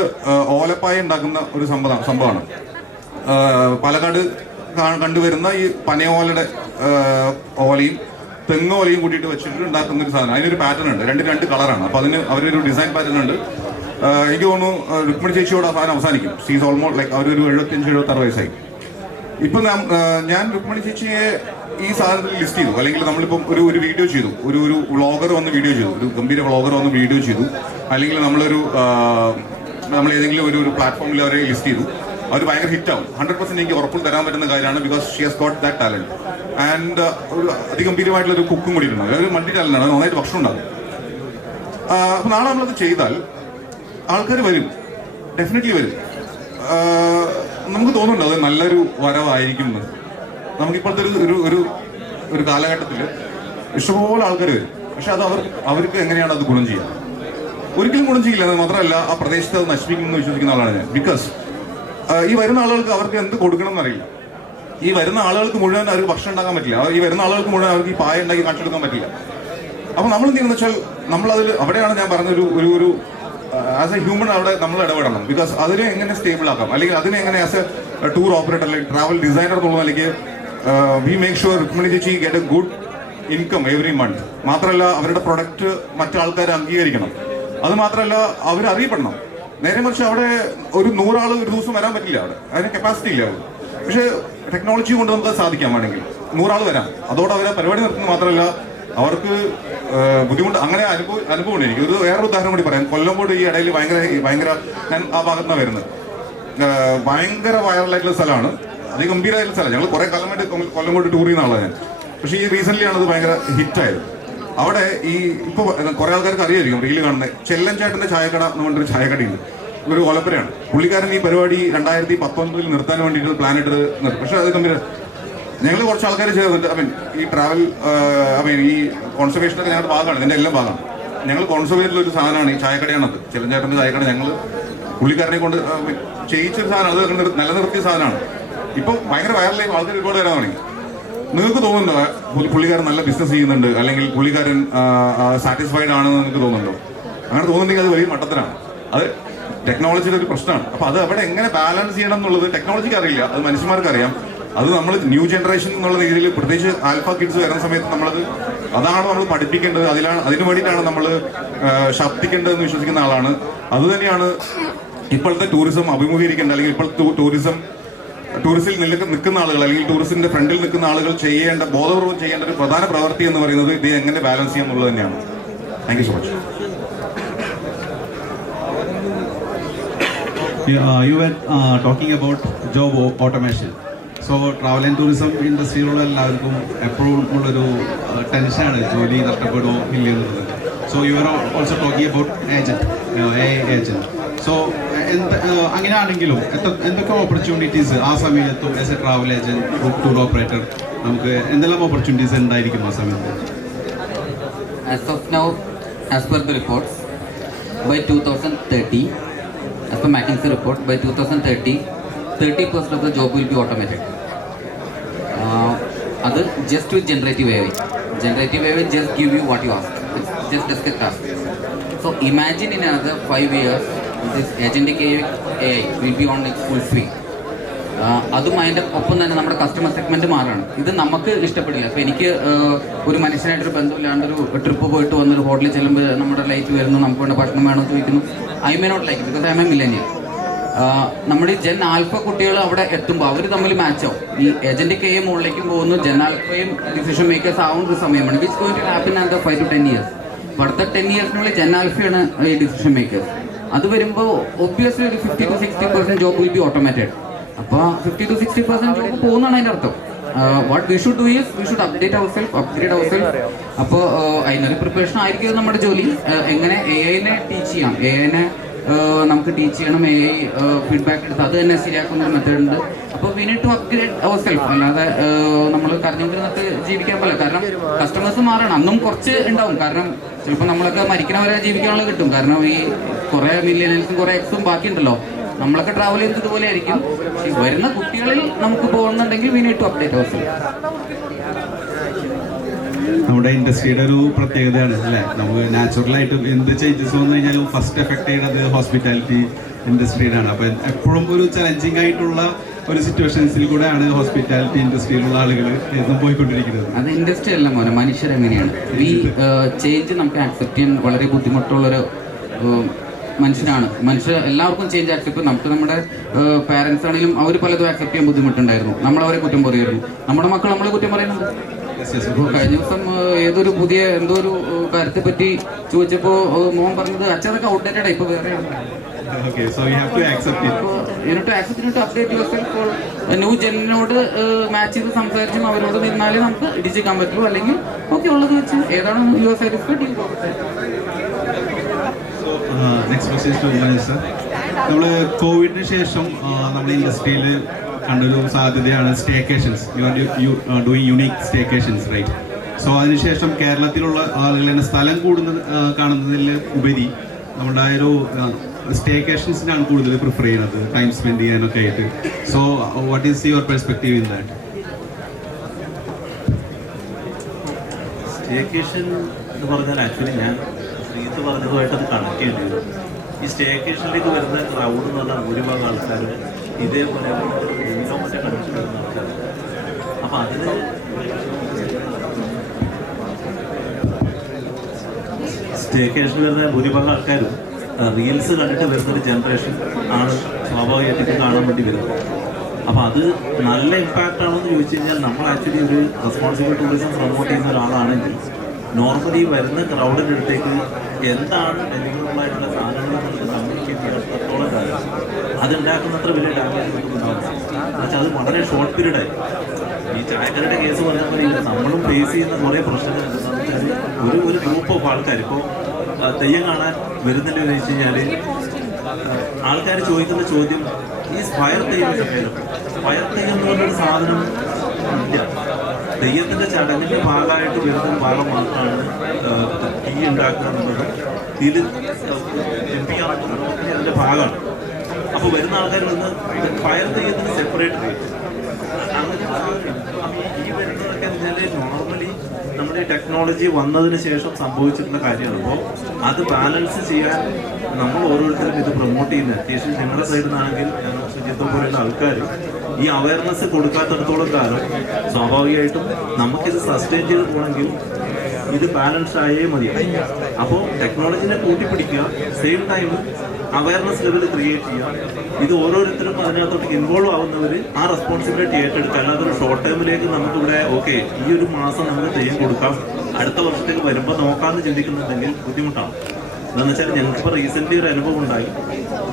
ഓലപ്പായ ഉണ്ടാക്കുന്ന ഒരു സംഭവമാണ്. പാലക്കാട് കണ്ടുവരുന്ന ഈ പനയോലയുടെ ഓലയും തെങ്ങോലയും കൂട്ടിയിട്ട് വെച്ചിട്ട് ഉണ്ടാക്കുന്ന ഒരു സാധനം. അതിനൊരു പാറ്റേൺ ഉണ്ട്, രണ്ട് കളറാണ്. അപ്പോൾ അതിന് അവരൊരു ഡിസൈൻ പാറ്റേൺ ഉണ്ട്. എനിക്ക് തോന്നുന്നു രുക്മിണി ചേച്ചിയോട് ആ സാധനം അവസാനിക്കും. ഷീസ് ഓൾമോസ്റ്റ് ലൈക്ക് അവരൊരു 75-76 വയസ്സായി. ഇപ്പം ഞാൻ രുക്മിണി ചേച്ചിയെ ഈ സാധനത്തിൽ ലിസ്റ്റ് ചെയ്തു, അല്ലെങ്കിൽ നമ്മളിപ്പം ഒരു വീഡിയോ ചെയ്തു, ഒരു വ്ളോഗർ വന്ന് വീഡിയോ ചെയ്തു, ഒരു ഗംഭീര വ്ളോഗർ വന്ന് വീഡിയോ ചെയ്തു, അല്ലെങ്കിൽ നമ്മൾ ഏതെങ്കിലും ഒരു പ്ലാറ്റ്ഫോമിൽ അവരെ ലിസ്റ്റ് ചെയ്തു, അവർ ഭയങ്കര ഹിറ്റാവും. 100% എനിക്ക് ഉറപ്പിൽ തരാൻ പറ്റുന്ന കാര്യമാണ്. Because she has got that talent. And ഒരു അതിഗംഭീരമായിട്ടുള്ള ഒരു കുക്കും കൂടി ഉണ്ട്. അതൊരു മൾട്ടി ടാലന്റ് ആണ്, നന്നായിട്ട് ഭക്ഷണം ഉണ്ടാകും. അപ്പം നാളെ നമ്മളത് ചെയ്താൽ ആൾക്കാർ വരും, ഡെഫിനറ്റ്ലി വരും. നമുക്ക് തോന്നുന്നുണ്ട് അത് നല്ലൊരു വരവായിരിക്കും എന്ന്. നമുക്കിപ്പോഴത്തെ ഒരു കാലഘട്ടത്തിൽ ഇഷ്ടംപോലെ ആൾക്കാർ വരും. പക്ഷെ അത് അവർക്ക് എങ്ങനെയാണ് അത് ഗുണം ചെയ്യുക? ഒരിക്കലും ഗുണം ചെയ്യില്ല. അത് മാത്രമല്ല ആ പ്രദേശത്ത് അത് നശിപ്പിക്കുമെന്ന് വിശ്വസിക്കുന്ന ആളാണ് ഞാൻ. ബിക്കോസ് ഈ വരുന്ന ആളുകൾക്ക് അവർക്ക് എന്ത് കൊടുക്കണം എന്നറിയില്ല. ഈ വരുന്ന ആളുകൾക്ക് മുഴുവൻ അവർക്ക് ഭക്ഷണം ഉണ്ടാക്കാൻ പറ്റില്ല. ഈ വരുന്ന ആളുകൾക്ക് മുഴുവൻ അവർക്ക് ഈ പായ ഉണ്ടാക്കി കാണിച്ചു കൊടുക്കാൻ പറ്റില്ല. അപ്പോൾ നമ്മൾ എന്ത് ചെയ്യുന്നത് വെച്ചാൽ അവിടെയാണ് ഞാൻ പറഞ്ഞ ഒരു ആസ് എ ഹ്യൂമൻ അവിടെ നമ്മൾ ഇടപെടണം. ബിക്കോസ് അതിനെ എങ്ങനെ സ്റ്റേബിൾ ആക്കാം, അല്ലെങ്കിൽ അതിനെ എങ്ങനെ ആസ് എ ടൂർ ഓപ്പറേറ്റർ അല്ലെങ്കിൽ ട്രാവൽ ഡിസൈനർ എന്നുള്ള നിലയ്ക്ക് വി മേക്ക് ഷുവർ രുക്മിണി ചേച്ചി get A good income every month. മാത്രമല്ല അവരുടെ പ്രൊഡക്റ്റ് മറ്റാൾക്കാർ അംഗീകരിക്കണം. അത് മാത്രമല്ല അവരറിയപ്പെടണം. നേരെ മറിച്ച് അവിടെ ഒരു 100 ആൾ ഒരു ദിവസം വരാൻ പറ്റില്ല, അവിടെ അതിന് കപ്പാസിറ്റി ഇല്ല. പക്ഷേ ടെക്നോളജി കൊണ്ട് നമുക്ക് സാധിക്കാം. വേണമെങ്കിൽ 100 ആൾ വരാം. അതോടെ അവരെ പരിപാടി നിർത്തുന്നത് മാത്രമല്ല അവർക്ക് ബുദ്ധിമുട്ട്. അങ്ങനെ അനുഭവമുണ്ട് എനിക്ക്. വേറൊരു ഉദാഹരണം കൂടി പറയാം. കൊല്ലംകോട് ഈ ഇടയിൽ ഭയങ്കര ഞാൻ ആ ഭാഗത്താണ് വരുന്നത്. ഭയങ്കര വൈറലായിട്ടുള്ള സ്ഥലമാണ്, അതിഗംഭീരമായിട്ടുള്ള സ്ഥലം. ഞങ്ങൾ കുറേ കാലമായിട്ട് കൊല്ലംകോട് ടൂർ ചെയ്യുന്ന ആളാണ് ഞാൻ. പക്ഷേ ഈ റീസെൻ്റ്ലി ആണ് അത് ഭയങ്കര ഹിറ്റായത്. അവിടെ ഈ ഇപ്പോൾ കുറേ ആൾക്കാർക്ക് അറിയായിരിക്കും റീല് കാണുന്നത് ചെല്ലൻ ചേട്ടൻ്റെ ചായക്കട എന്ന് പറഞ്ഞൊരു ചായക്കടയുണ്ട്. ഒരു കൊലപ്പരയാണ്. പുള്ളിക്കാരൻ ഈ പരിപാടി 2019 നിർത്താൻ വേണ്ടിയിട്ട് പ്ലാൻ ഇട്ടത് നിർത്തും. പക്ഷേ അത് ഗംഭീര. ഞങ്ങൾ കുറച്ച് ആൾക്കാർ ചേർന്നിട്ട് ഈ ട്രാവൽ ഈ കോൺസർവേഷനൊക്കെ ഞങ്ങളുടെ ഭാഗമാണ്, ഇതിൻ്റെ എല്ലാം ഭാഗമാണ്. ഞങ്ങൾ കോൺസർവേറ്റിലൊരു സാധനമാണ് ഈ ചായക്കടയാണത്. ചെല്ലൻ ചേട്ടൻ്റെ ചായക്കട ഞങ്ങൾ പുള്ളിക്കാരനെ കൊണ്ട് ചെയ്യിച്ചൊരു സാധനമാണ്. അത് നിലനിർത്തിയ സാധനമാണ്. ഇപ്പം ഭയങ്കര വൈറലായി ആൾക്കാർ ഒരുപാട് വരാൻ തുടങ്ങി. നിങ്ങൾക്ക് തോന്നുന്നുണ്ടോ പുള്ളിക്കാരൻ നല്ല ബിസിനസ് ചെയ്യുന്നുണ്ട്, അല്ലെങ്കിൽ പുള്ളിക്കാരൻ സാറ്റിസ്ഫൈഡ് ആണെന്ന് നിങ്ങൾക്ക് തോന്നുന്നുണ്ടോ? അങ്ങനെ തോന്നുന്നുണ്ടെങ്കിൽ അത് വലിയ മട്ടത്തരാണ്. അത് ടെക്നോളജിയുടെ ഒരു പ്രശ്നമാണ്. അപ്പോൾ അത് അവിടെ എങ്ങനെ ബാലൻസ് ചെയ്യണം എന്നുള്ളത് ടെക്നോളജിക്ക് അറിയില്ല, അത് മനുഷ്യന്മാർക്ക് അറിയാം. അത് നമ്മൾ ന്യൂ ജനറേഷൻ എന്നുള്ള രീതിയിൽ പ്രത്യേകിച്ച് ആൽഫ കിഡ്സ് വരുന്ന സമയത്ത് അതാണ് നമ്മൾ പഠിപ്പിക്കേണ്ടത്. അതിനു വേണ്ടിയിട്ടാണ് നമ്മൾ ശബ്ദിക്കേണ്ടതെന്ന് വിശ്വസിക്കുന്ന ആളാണ്. അതുതന്നെയാണ് ഇപ്പോഴത്തെ ടൂറിസം അഭിമുഖീകരിക്കേണ്ടത്. അല്ലെങ്കിൽ ഇപ്പോഴത്തെ ടൂറിസ്റ്റിൽ നിൽക്കുന്ന ആളുകൾ, അല്ലെങ്കിൽ ടൂറിസ്റ്റിന്റെ ഫ്രണ്ടിൽ നിൽക്കുന്ന ആളുകൾ ബോധപൂർവ്വം ചെയ്യേണ്ട ഒരു പ്രധാന പ്രവൃത്തി എന്ന് പറയുന്നത് ഇത് എങ്ങനെ ബാലൻസ് ചെയ്യാം എന്നുള്ളത് തന്നെയാണ്. Thank you so much. You were talking about job automation. So travel and tourism ഇൻഡസ്ട്രിയിലുള്ള എല്ലാവർക്കും എപ്പോഴും ഉള്ളൊരു ടെൻഷനാണ് ജോലി നഷ്ടപ്പെടുമോ ഇല്ല എന്നുള്ളത്. So you are also talking about agent. So അങ്ങനെയാണെങ്കിലും എന്തൊക്കെ ഓപ്പർച്യൂണിറ്റീസ് ആ സമയത്തും as A travel agent, tour operator നമുക്ക് എന്തെല്ലാം ഓപ്പർച്യൂണിറ്റീസ് ഉണ്ടായിരിക്കും ആ സമയത്ത്? As of now, as per the reports, by 2030, as per McKinsey report, by 2030, 30% of the job will be automated. That just with generative AI. Generative AI will just give you what you ask. It's just desk task. So imagine in another 5 years, this agentic AI will be on its full swing. അതും അതിൻ്റെ ഒപ്പം തന്നെ നമ്മുടെ customer segment മാറാണ്. ഇത് നമുക്ക് ഇഷ്ടപ്പെടില്ല. അപ്പോൾ എനിക്ക് ഒരു മനുഷ്യനായിട്ടൊരു ബന്ധമില്ലാണ്ടൊരു ട്രിപ്പ് പോയിട്ട് വന്നൊരു ഹോട്ടലിൽ ചെല്ലുമ്പോൾ നമ്മുടെ ലൈറ്റ് വരുന്നു, നമുക്ക് വേണ്ട ഭക്ഷണം വേണമെന്ന് ചോദിക്കുന്നു. I may not like because I am a millennial. നമ്മുടെ ഈ ജെൻ ആൽഫ കുട്ടികൾ അവിടെ എത്തുമ്പോൾ അവർ തമ്മിൽ മാച്ചാവും. ഈ ഏജന്റിക് AI മുകളിലേക്കും പോകുന്നു, ജെൻ ആൽഫയും ഡിസിഷൻ മേക്കേഴ്സ് ആവുന്ന ഒരു സമയമാണ്. Which going to happen in the 5 to 10 years. അപ്പോൾ അടുത്ത 10 yearsനുള്ളിൽ ജെൻ ആൽഫയാണ് ഈ ഡിസിഷൻ മേക്കേഴ്സ്. അത് വരുമ്പോൾ ഒബ്വിയസ്ലി ഒരു 50 to 60% job will be automated. അപ്പോൾ 50 to 60% ജോബ് പോകുന്നതാണ് അതിൻ്റെ അർത്ഥം. What we should do is we should update our self. അപ്പോൾ അതിനൊരു പ്രിപ്പറേഷൻ ആയിരിക്കും നമ്മുടെ ജോലി. എങ്ങനെ AI-നെ ടീച്ച് ചെയ്യാം, AI-നെ നമുക്ക് ടീച്ച് ചെയ്യണം, AI ഫീഡ്ബാക്ക് എടുത്ത് അത് തന്നെ ശരിയാക്കുന്ന ഒരു മെത്തേഡ് ഉണ്ട്. അപ്പോൾ we need to upgrade our self. അല്ലാതെ നമ്മൾ കരഞ്ഞുകൊണ്ടിരുന്നിട്ട് ജീവിക്കാൻ പറ്റില്ല. കാരണം കസ്റ്റമേഴ്സ് മാറണം. അന്നും കുറച്ച് ഉണ്ടാവും. കാരണം ചിലപ്പോൾ നമ്മളൊക്കെ മരിക്കണവരെ ജീവിക്കാനുള്ള കിട്ടും. കാരണം ഈ കുറേ മില്യനേഴ്സും കുറേ എക്സും ബാക്കിയുണ്ടല്ലോ. നമ്മളൊക്കെ ട്രാവൽ ചെയ്യുന്നത് ഇതുപോലെ ആയിരിക്കും. വരുന്ന കുട്ടികളിൽ നമുക്ക് പോകുന്നുണ്ടെങ്കിൽ we need to update our self. നമ്മുടെ ഇൻഡസ്ട്രിയുടെ ഒരു പ്രത്യേകതയാണ് അല്ലേ, നമുക്ക് നാച്ചുറലായിട്ട് എന്ത് ചേഞ്ചസ് വന്നു കഴിഞ്ഞാലും ഫസ്റ്റ് എഫക്ട് ചെയ്യുന്നത് ഹോസ്പിറ്റാലിറ്റി ഇൻഡസ്ട്രിയിലാണ്. അപ്പം എപ്പോഴും ഒരു ചലഞ്ചിങ് ആയിട്ടുള്ള ഒരു സിറ്റുവേഷൻസിൽ കൂടെയാണ് ഹോസ്പിറ്റാലിറ്റി ഇൻഡസ്ട്രിയിലുള്ള ആളുകൾ പോയിക്കൊണ്ടിരിക്കുന്നത്. അത് ഇൻഡസ്ട്രി അല്ല മോനെ, മനുഷ്യരെങ്ങനെയാണ് ഈ ചേഞ്ച് നമുക്ക് ആക്സെപ്റ്റ് ചെയ്യാൻ വളരെ ബുദ്ധിമുട്ടുള്ളൊരു മനുഷ്യനാണ്. എല്ലാവർക്കും ചേഞ്ച് ആക്സെപ്റ്റ്. നമുക്ക് നമ്മുടെ പാരൻസ് ആണെങ്കിലും അവർ പലതും ആക്സെപ്റ്റ് ചെയ്യാൻ ബുദ്ധിമുട്ടുണ്ടായിരുന്നു. നമ്മളവരെ കുറ്റം പറയുമായിരുന്നു. നമ്മുടെ മക്കൾ നമ്മളെ കുറ്റം പറയുന്നത്. കഴിഞ്ഞ ദിവസം ഏതൊരു പുതിയ എന്തോ ഒരു കാര്യത്തെ പറ്റി ചോദിച്ചപ്പോൾ മോൻ പറഞ്ഞത് അച്ഛനൊക്കെ ഔട്ട്ഡേറ്റഡ് ഇപ്പോൾ വേറെയാണ്. ന്യൂ ജെന്നിനോട് മാച്ച് ചെയ്ത് സംസാരിച്ചും അവരോട് നിന്നാലേ നമുക്ക് ഇടിച്ചേക്കാൻ പറ്റുള്ളൂ. അല്ലെങ്കിൽ ഓക്കെ ഉള്ളത് വെച്ച് ഏതാണ് your satisfied. Next question to Umesh sir. നമ്മൾ കോവിഡിന് ശേഷം നമ്മുടെ ഇൻഡസ്ട്രിയിൽ കണ്ടൊരു സാധ്യതയാണ് staycations. You are doing unique staycations right. So അതിനുശേഷം കേരളത്തിലുള്ള ആളുകളുടെ സ്ഥലം കാണുന്നതിൽ ഉപരി നമ്മുടെ ആ ഒരു സ്റ്റേക്കേഷൻസിനാണ് കൂടുതൽ പ്രിഫർ ചെയ്യുന്നത്, ടൈം സ്പെൻഡ് ചെയ്യാനൊക്കെ ആയിട്ട്. So what is your perspective in that? Staycation എന്ന് പറഞ്ഞാൽ ആക്ച്വലി ഞാൻ ശ്രീത്ത് പറഞ്ഞതുമായിട്ട് അത് കണക്ട് ചെയ്യേണ്ടി വരും. ഈ സ്റ്റേക്കേഷനിലേക്ക് വരുന്ന ക്രൗഡ് എന്ന് പറഞ്ഞാൽ ഭൂരിഭാഗം ആൾക്കാർ ഇതേപോലെ മറ്റേ കണക്ഷൻ വരുന്ന ആൾക്കാർ. അപ്പം അതിന് സ്റ്റേക്കേഷൻ വരുന്ന ഭൂരിഭാഗം ആൾക്കാരും റീൽസ് കണ്ടിട്ട് വരുന്നൊരു ജനറേഷൻ ആണ് സ്വാഭാവികമായിട്ട് കാണാൻ വേണ്ടി വരുന്നത്. അപ്പോൾ അത് നല്ല ഇമ്പാക്റ്റ് ആണോ എന്ന് ചോദിച്ചു കഴിഞ്ഞാൽ നമ്മൾ ആക്ച്വലി ഒരു റെസ്പോൺസിബിൾ ടൂറിസം പ്രൊമോട്ട് ചെയ്യുന്ന ഒരാളാണെങ്കിൽ നോർമലി വരുന്ന ക്രൗഡിൻ്റെ അടുത്തേക്ക് എന്താണ് ഡെലിവറബിൾ ആയിട്ടുള്ള സാധനങ്ങൾ കമ്മ്യൂണിക്കേറ്റ് ചെയ്യാത്തോളം കാലം അതുണ്ടാക്കുന്നത്ര വലിയ ഡാമേജ് നമുക്ക് ഉണ്ടാകും. എന്നുവെച്ചാൽ അത് വളരെ ഷോർട്ട് പീരീഡായി. ഈ ചായക്കടയുടെ കേസ് പറഞ്ഞ പോലെ നമ്മളും ഫേസ് ചെയ്യുന്ന കുറേ പ്രശ്നങ്ങൾ എന്താണെന്ന് വെച്ചാൽ ഒരു ഗ്രൂപ്പ് ഓഫ് ആൾക്കാർ ഇപ്പോൾ തെയ്യം കാണാൻ വരുന്നില്ല എന്ന് വെച്ച് കഴിഞ്ഞാൽ ആൾക്കാർ ചോദിക്കുന്ന ചോദ്യം ഈ ഫയർ തെയ്യം ഫയർ തെയ്യം എന്ന് പറഞ്ഞൊരു സാധനം ഇല്ല. തെയ്യത്തിൻ്റെ ചടങ്ങിൻ്റെ ഭാഗമായിട്ട് വരുന്ന ഭാഗം മാത്രമാണ് തീ ഉണ്ടാക്കുക എന്നുള്ളത്. ഇതിൽ അതിൻ്റെ ഭാഗമാണ്. അപ്പോൾ വരുന്ന ആൾക്കാർ വന്ന് ഫയർ തെയ്യത്തിന് സെപ്പറേറ്റ് ചെയ്യും. ഈ വരുന്നതൊക്കെ എന്ന് വെച്ചാൽ നോർമലി നമ്മുടെ ടെക്നോളജി വന്നതിന് ശേഷം സംഭവിച്ചിട്ടുള്ള കാര്യമാണ്. അപ്പോൾ അത് ബാലൻസ് ചെയ്യാൻ നമ്മൾ ഓരോരുത്തരും ഇത് പ്രൊമോട്ട് ചെയ്യുന്നത് അത്യാവശ്യം ഞങ്ങളുടെ സൈഡിൽ നിന്നാണെങ്കിൽ ശുചിത്വ പോലെയുള്ള ആൾക്കാർ ഈ അവയർനെസ് കൊടുക്കാത്തടത്തോളം കാലം സ്വാഭാവികമായിട്ടും നമുക്കിത് സസ്റ്റെയിൻ ചെയ്ത് പോകണമെങ്കിൽ ഇത് ബാലൻസ് ആയേ മതി. അപ്പോൾ ടെക്നോളജിനെ കൂട്ടിപ്പിടിക്കുക, same time awareness level create ചെയ്യുക. ഇത് ഓരോരുത്തരും അതിനകത്തോട്ട് ഇൻവോൾവ് ആവുന്നവർ ആ റെസ്പോൺസിബിലിറ്റി ഏറ്റെടുക്കുക. അല്ലാതെ ഒരു ഷോർട്ട് ടൈമിലേക്ക് നമുക്കിവിടെ ഓക്കെ ഈ ഒരു മാസം നമുക്ക് തെയ്യം കൊടുക്കാം, അടുത്ത വർഷത്തേക്ക് വരുമ്പോൾ നോക്കാമെന്ന് ചിന്തിക്കുന്നുണ്ടെങ്കിൽ ബുദ്ധിമുട്ടാണ്. എന്താണെന്ന് വെച്ചാൽ ഞങ്ങൾക്കിപ്പോൾ റീസെൻ്റ്ലി ഒരു അനുഭവം ഉണ്ടായി.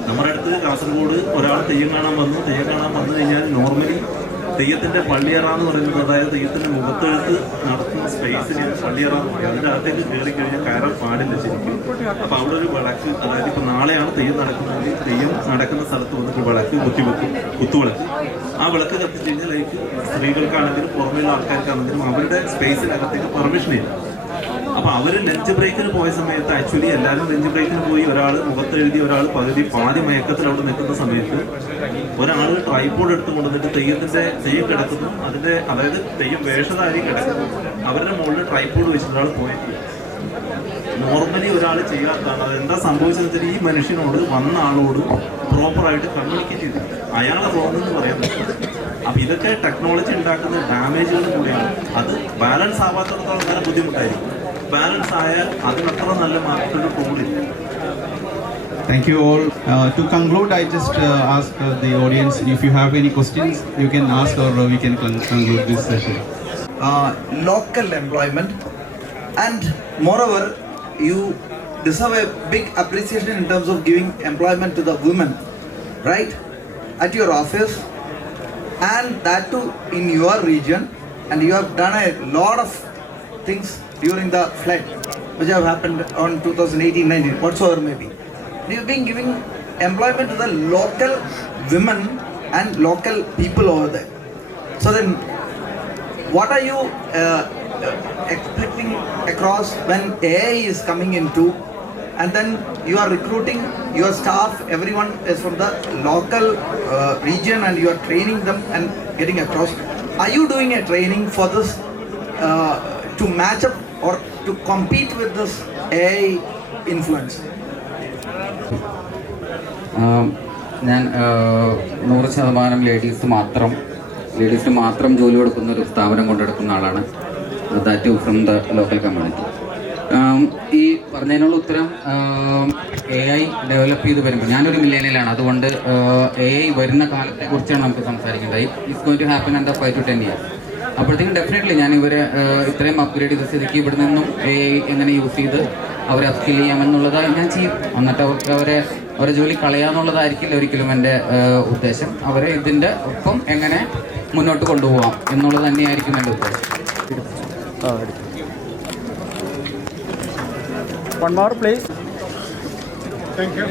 നമ്മുടെ അടുത്ത് കാസർഗോഡ് ഒരാൾ തെയ്യം കാണാൻ വന്നു കഴിഞ്ഞാൽ നോർമലി തെയ്യത്തിൻ്റെ പള്ളിയറ എന്ന് പറയുന്നത്, അതായത് തെയ്യത്തിൻ്റെ മുഖത്തെഴുത്ത് നടത്തുന്ന സ്പേസിന് പള്ളിയറ എന്ന് പറയും. അതിൻ്റെ അകത്തേക്ക് കയറി കഴിഞ്ഞാൽ കയറാൻ പാടില്ല ശരിക്കും. അപ്പോൾ അവിടെ ഒരു വിളക്ക്, അതായത് ഇപ്പോൾ നാളെയാണ് തെയ്യം നടക്കുന്നതെങ്കിൽ തെയ്യം നടക്കുന്ന സ്ഥലത്ത് വന്നിട്ട് വിളക്ക് കുത്തുവിളക്ക്, ആ വിളക്ക് കത്തിച്ച് കഴിഞ്ഞാൽ അതിലേക്ക് സ്ത്രീകൾക്കാണെങ്കിലും പുറമേയുള്ള ആൾക്കാർക്കാണെങ്കിലും അവരുടെ സ്പേസിനകത്തേക്ക് പെർമിഷൻ ഇല്ല. അപ്പോൾ അവർ ലഞ്ച് ബ്രേക്കിന് പോയ സമയത്ത് ആക്ച്വലി എല്ലാവരും ലഞ്ച് ബ്രേക്കിന് പോയി, ഒരാൾ മുഖത്തെഴുതി, ഒരാൾ പാതി മയക്കത്തിൽ അവിടെ നിൽക്കുന്ന സമയത്ത് ഒരാൾ ട്രൈപോഡ് എടുത്ത് കൊണ്ടുവന്നിട്ട് തെയ്യം കിടക്കുന്നു, അതായത് തെയ്യം വേഷധാരി കിടക്കുന്നു, അവരുടെ മുകളിൽ ട്രൈപോഡ് വെച്ചിട്ട് ഒരാൾ പോയിട്ടില്ല. നോർമലി ഒരാൾ ചെയ്യാത്തതാണ്. അതെന്താ സംഭവിച്ചതെന്ന് വെച്ചാൽ ഈ മനുഷ്യനോട് വന്ന ആളോട് പ്രോപ്പറായിട്ട് കമ്മ്യൂണിക്കേറ്റ് ചെയ്തു, അയാളെ റോങ് എന്ന് പറയാൻ പറ്റും. അപ്പം ഇതൊക്കെ ടെക്നോളജി ഉണ്ടാക്കുന്ന ഡാമേജുകൾ കൂടിയാണ്. അത് ബാലൻസ് ആവാത്തടത്തോളം നല്ല ബുദ്ധിമുട്ടായിരിക്കും. ബാലൻസ് ആയാൽ അതിനത്ര നല്ല മാർക്കൊരു ടൂളില്ല. Thank you all. To conclude, I just ask the audience if you have any questions, you can ask or we can conclude this session. Local employment, and moreover, you deserve a big appreciation in terms of giving employment to the women, right? At your office, and that too in your region, and you have done a lot of things during the flood which have happened on 2018-19, whatsoever may be. You've been giving employment to the local women and local people over there. So then, what are you expecting across when AI is coming into, and then you are recruiting your staff, everyone is from the local region, and you are training them and getting across. Are you doing a training for this to match up or to compete with this AI influence? ഞാൻ 100% ലേഡീസിന് മാത്രം ജോലി കൊടുക്കുന്ന ഒരു സ്ഥാപനം കൊണ്ടെടുക്കുന്ന ആളാണ്. That from the local community. ഈ പറഞ്ഞതിനുള്ള ഉത്തരം AI ഡെവലപ്പ് ചെയ്ത് വരുമ്പോൾ, ഞാനൊരു മില്ലേനിയലാണ്, അതുകൊണ്ട് AI വരുന്ന കാലത്തെക്കുറിച്ചാണ് നമുക്ക് സംസാരിക്കേണ്ടത്. It's going to happen in the 5 to 10 years. അപ്പോഴത്തേക്കും ഡെഫിനറ്റ്ലി ഞാൻ ഇവരെ ഇത്രയും അപ്ഗ്രേഡ് ചെയ്ത സ്ഥിതിക്ക് ഇവിടെ നിന്നും AI എങ്ങനെ യൂസ് ചെയ്ത് അവരെ അപ്സ്കിൽ ചെയ്യാമെന്നുള്ളത് ഞാൻ ചെയ്യും. എന്നിട്ട് അവരെ ജോലി കളയാന്നുള്ളതായിരിക്കില്ല ഒരിക്കലും എൻ്റെ ഉദ്ദേശം. അവരെ ഇതിൻ്റെ ഒപ്പം എങ്ങനെ മുന്നോട്ട് കൊണ്ടുപോകാം എന്നുള്ളത് തന്നെയായിരിക്കും എൻ്റെ ഉദ്ദേശം. One more, please. Thank you.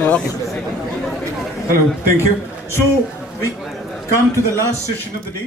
Hello, thank you. So we come to the last session of the day.